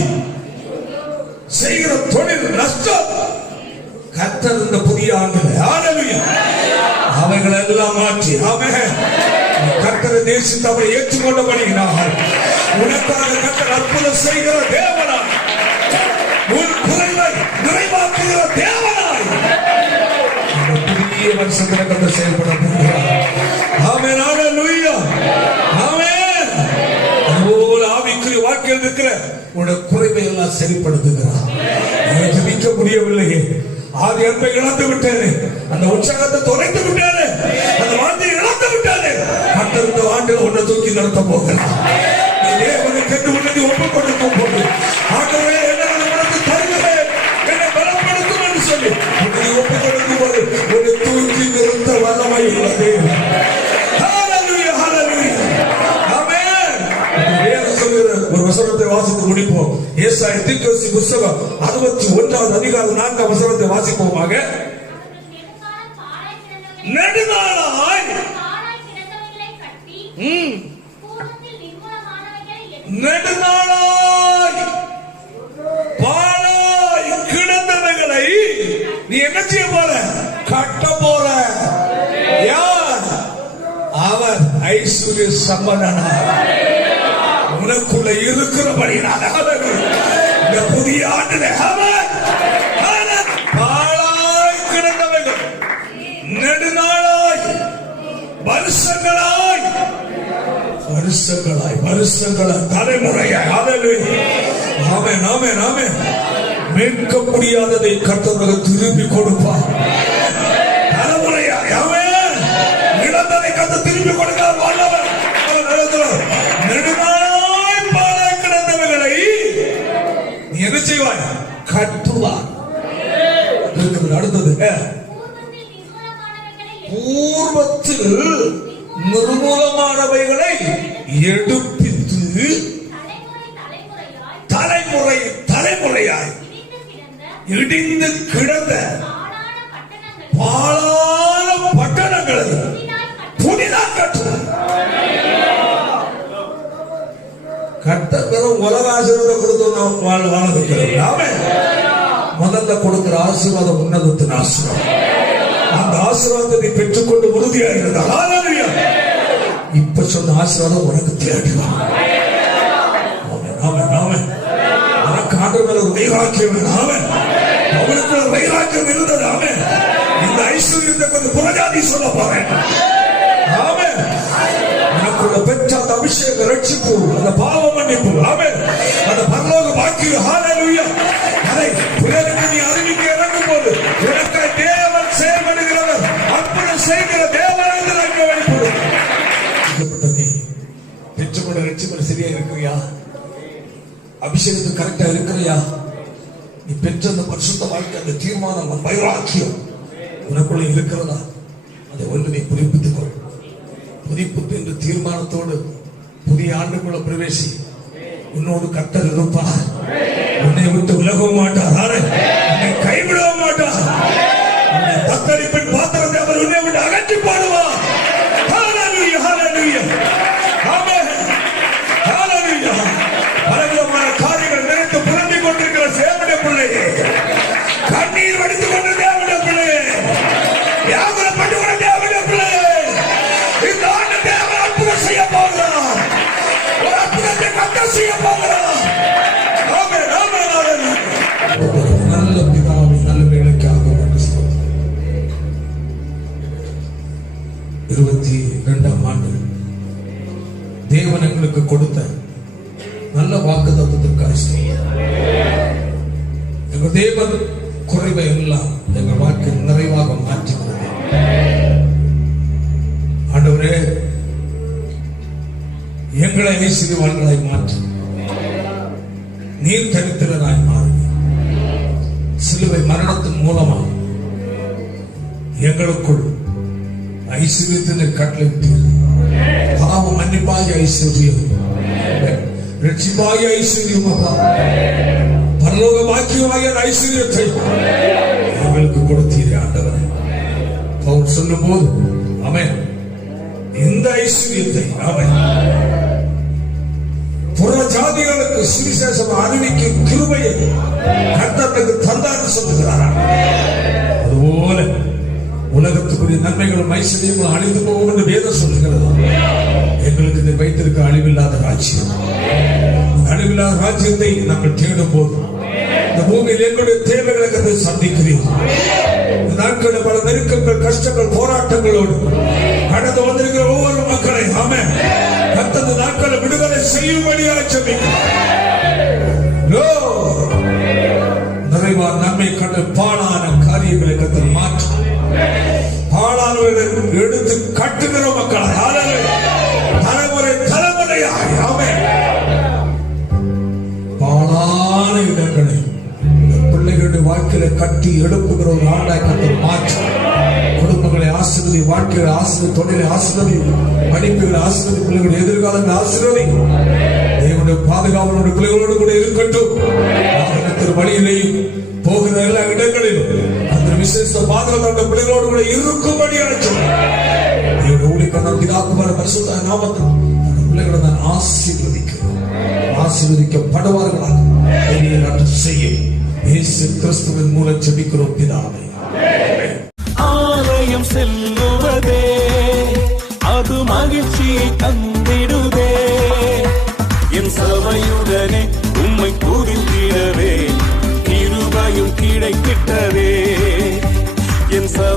செய்கிற தொழில் நஷ்டம், கர்த்தர் இந்த புதிய ஆண்டுல ஹல்லேலூயா அவைகளை எல்லாம் மாற்றி ஆமென் கர்த்தரை நேசித்து அவரை ஏற்றுக்கொண்டபடியினால் உனக்காக கர்த்தர் அற்புதம் செய்கிற தேவனாய், உன் குறைவை நிறைவாக்குகிற தேவனாய் இந்த புதிய வருஷத்தில் கர்த்தர் செயல்பட போகிறார். ஆமென். ஹல்லேலூயா. ஆமென். அதுபோல ஆவிக்குரிய வாழ்க்கையில் இருக்கிற உன்னுடைய குறைவை எல்லாம் சரிப்படுத்துகிறார். ஜெபிக்க முடியவில்லையே, ஆதி அன்பை இழந்து விட்டாரு, அந்த உற்சாகத்தை தொலைத்து விட்டாரு, அந்த வார்த்தையை இழந்து விட்டாரு. அடுத்த ஆண்டில் ஒன்றை தூக்கி நடத்த போகிறார். தேவனுக்கு என்று உன்னை ஒப்புக் கொடுக்கும் போது ஆண்டவரே என்ன உனக்கு தருகிறேன், என்னை பலப்படுத்தும் என்று சொல்லி உன்னை ஒப்புக் கொடுக்கும் போது உன்னை தூக்கி நிறுத்த வல்லமை உள்ளது. ஹல்லேலூயா. ஹல்லேலூயா. ஆமென். வேதம் சொல்லுகிற ஒரு வசனத்தை வாசித்து முடிப்போம். ஏசாயா தீர்க்கதரிசி புத்தகம் 61ஆவது அதிகாரம் 4ஆம் வசனத்தை வாசிப்போமாக. நெடுநாளாய் பாழாய் கிடந்தவைகளை நீ என்ன செய்ய போற? கட்ட போற. யார்? அவர் ஐஸ்வர்ய சம்பன்னனாய் உனக்குள்ள இருக்கிறபடினால இந்த புதிய ஆண்டிலே பாழாய் கிடந்தவைகள் நெடுநாளாய் வருஷங்களாய் தலைமுறையாய் ஆமென். ஆமென். ஆமென். மீட்க முடியாததை கர்த்தர் திருப்பி கொடுப்பார். தலைமுறையாய் ஆமென். இழந்ததை கர்த்தர் திருப்பி கொடுக்கிறார். வல்லவர். நெடுநாளாய் பாழாய் கிடந்தவைகளை நீ என்ன செய்வாய்? கட்டுவார். அடுத்தது பூர்வத்தில் நிர்மூலமானவைகளை எடுப்பித்து தலைமுறை தலைமுறையாய் இடிந்து கிடந்த பாழான பட்டணங்களை புதிதாக கட்டுவார். கர்த்தர் வெறும் உலக ஆசீர்வாதம் கொடுத்து வாழ்ந்துக்கிறோம். ஆமென். முதல்ல கொடுக்கிற ஆசீர்வாதம் உன்னதத்தின் ஆசீர்வாதம். அந்த ஆசீர்வாதத்தை பெற்றுக்கொண்டு உறுதியாக இருந்தால் ஹல்லேலூயா. இப்ப சொன்ன ஆசீர்வாதம் உனக்கு தேடுவான். ஆமென் ஆமென். உனக்கு ஆண்டவர் ஒரு வைராக்கியம். ஆமென். அவனுக்கு ஒரு வைராக்கியம் இருந்தது. ஆமென். இந்த ஐஸ்வர்யத்தை கொஞ்சம் புறஜாதி சொல்ல போறேன். ஆமென். உனக்குள்ள பெற்ற அந்த அபிஷேக ரட்சிப்பு, அந்த பாவ மன்னிப்பு, ஆமென், அந்த பரலோக பாக்கியம், ஹல்லேலூயா, அதை பிறருக்கு நீ அறிவிக்க இறங்கும் போது உனக்கு தேவன் செயல்படுகிறவர், அற்புதம் செய்கிற தேவன் என்று நமக்கு வெளிப்படும். நீ பெற்றுக்கொண்ட ரட்சிப்பு சரியா இருக்கிறியா? அபிஷேகத்துக்கு கரெக்டா இருக்கிறியா? நீ பெற்ற அந்த பரிசுத்த வாழ்க்கை, அந்த தீர்மானம், அந்த வைராக்கியம் உனக்குள்ள இருக்கிறதா? அதை ஒன்று நீ புதுப்பித்துக் கொள். புதுப்பித்து என்ற தீர்மானத்தோடு புதிய ஆண்டுக்குள்ள பிரவேசி. உன்னோடு கர்த்தர் இருப்பார். உன்னை விட்டு விலகவும் மாட்டார். உன்னை கைவிடவும் மாட்டார். உன்னை தத்தளிப்பின் பாத்திரத்தை அவர் உன்னை விட்டு அகற்றி பாடுவார். ஹல்லேலூயா ஹல்லேலூயா. ஆமென் ஹல்லேலூயா. பலவிதமான காரியங்கள் நிறைந்து புரண்டிக் கொண்டிருக்கிற சேவனுடைய பிள்ளையே, கண்ணீர் வடித்துக் கொண்ட தேவனுடைய பிள்ளையே, வியாகுலப்பட்டு கொண்ட தேவனுடைய பிள்ளையே, இந்த ஆண்டு தேவன் அற்புதம் செய்ய போகிறார். ஒரு அற்புதத்தை கர்த்தர் செய்ய போகிறார். ஆமென் ஆமென் ஹல்லேலூயா. நல்ல பிதாவே, நல்ல வேலைக்காக உமக்கு ஸ்தோத்திரம். 22ஆம் ஆண்டு தேவன் எங்களுக்கு கொடுத்த நல்ல வாக்குத்தத்தத்திற்காக ஸ்தோத்திரம். எங்கள் தேவன் குறைவை எல்லாம் எங்கள் வாழ்க்கை நிறைவாக மாற்றுகிறது. ஆண்டவரே, எங்களை ஐஸ்வர்யவான்களாய் மாற்று. நீர் தரித்திரனாய் மாறுங்க. சிலுவை மரணத்தின் மூலமாக எங்களுக்குள் ஐஸ்வர்யத்தினை கட்டளையிட்டீர். பாவ மன்னிப்பாய ஐஸ்வர்யம், ரட்சிப்பாய ஐஸ்வர்யம், பரலோக பாக்கியமாகிய ஐஸ்வர்யத்தை எங்களுக்கு கொடுத்தீரே ஆண்டவரே. பவுல் சொல்லும் போது ஆமென், இந்த ஐஸ்வர்யத்தை ஆமென் புற ஜாதிகளுக்கு சுவிசேஷம் அறிவிக்கும் கிருபையை கர்த்தருக்கு தந்தார் சொல்லுகிறார். அதுபோல உலகத்துக்குரிய நன்மைகளும் ஐஸ்வர்யங்களும் அழிந்து போகும் என்று வேதம் சொல்லுகிறது. எங்களுக்கு நீ வைத்திருக்க அழிவில்லாத ராஜ்யம், அழிவில்லாத ராஜ்யத்தை நாங்கள் தேடும் போது இந்த பூமியில் எங்களுடைய தேவைகளுக்கு சந்திக்கிறீர்கள். இந்த நாட்களில் பல நெருக்கங்கள், கஷ்டங்கள், போராட்டங்களோடு கடந்து வந்திருக்கிற ஒவ்வொரு மக்களை ஆமென் கர்த்தர் நாட்களை விடுதலை செய்யும்படியாக ஜெபிக்கிறோம். நிறைவான நன்மை கண்டு பாழான காரியங்களை கர்த்தர் மாற்ற, பாழானவர்களை எடுத்து கட்டுகிற மக்கள் தலைமுறை தலைமுறையாய் ஆமென் பாழான இடங்களை பிள்ளைகளுடைய வாழ்க்கையில கட்டி எழுப்புகிற ஒரு ஆண்டாய் கர்த்தர் மாற்ற. குடும்பங்களை ஆசீர்வதி, வாழ்க்கையை ஆசீர்வதி, தொழிலை ஆசீர்வதி, படிப்புகளை ஆசீர்வதி, பிள்ளைகளுடைய எதிர்காலங்களை ஆசீர்வதி. தேவனுடைய பாதுகாவலோட பிள்ளைகளோடு கூட இருக்கட்டும். வாகனத்தின் வழியிலேயும் போகிற எல்லா இடங்களிலும் அந்த விசேஷ பாதுகாவலோட பிள்ளைகளோடு கூட இருக்கும்படி அழைச்சோம். தேவனுடைய ஊழியக்காரர் பிதாக்குமார பரிசுத்த நாமத்தில் அந்த பிள்ளைகளை நான் ஆசீர்வதிக்கப்படுவார்களாக பெரிய நாட்டம் செய்யும் இயேசு கிறிஸ்துவின் மூலம் ஜெபிக்கிறோம் பிதாவே. ஆலயம் செல்லுவதே அது மகிழ்ச்சியை தந்து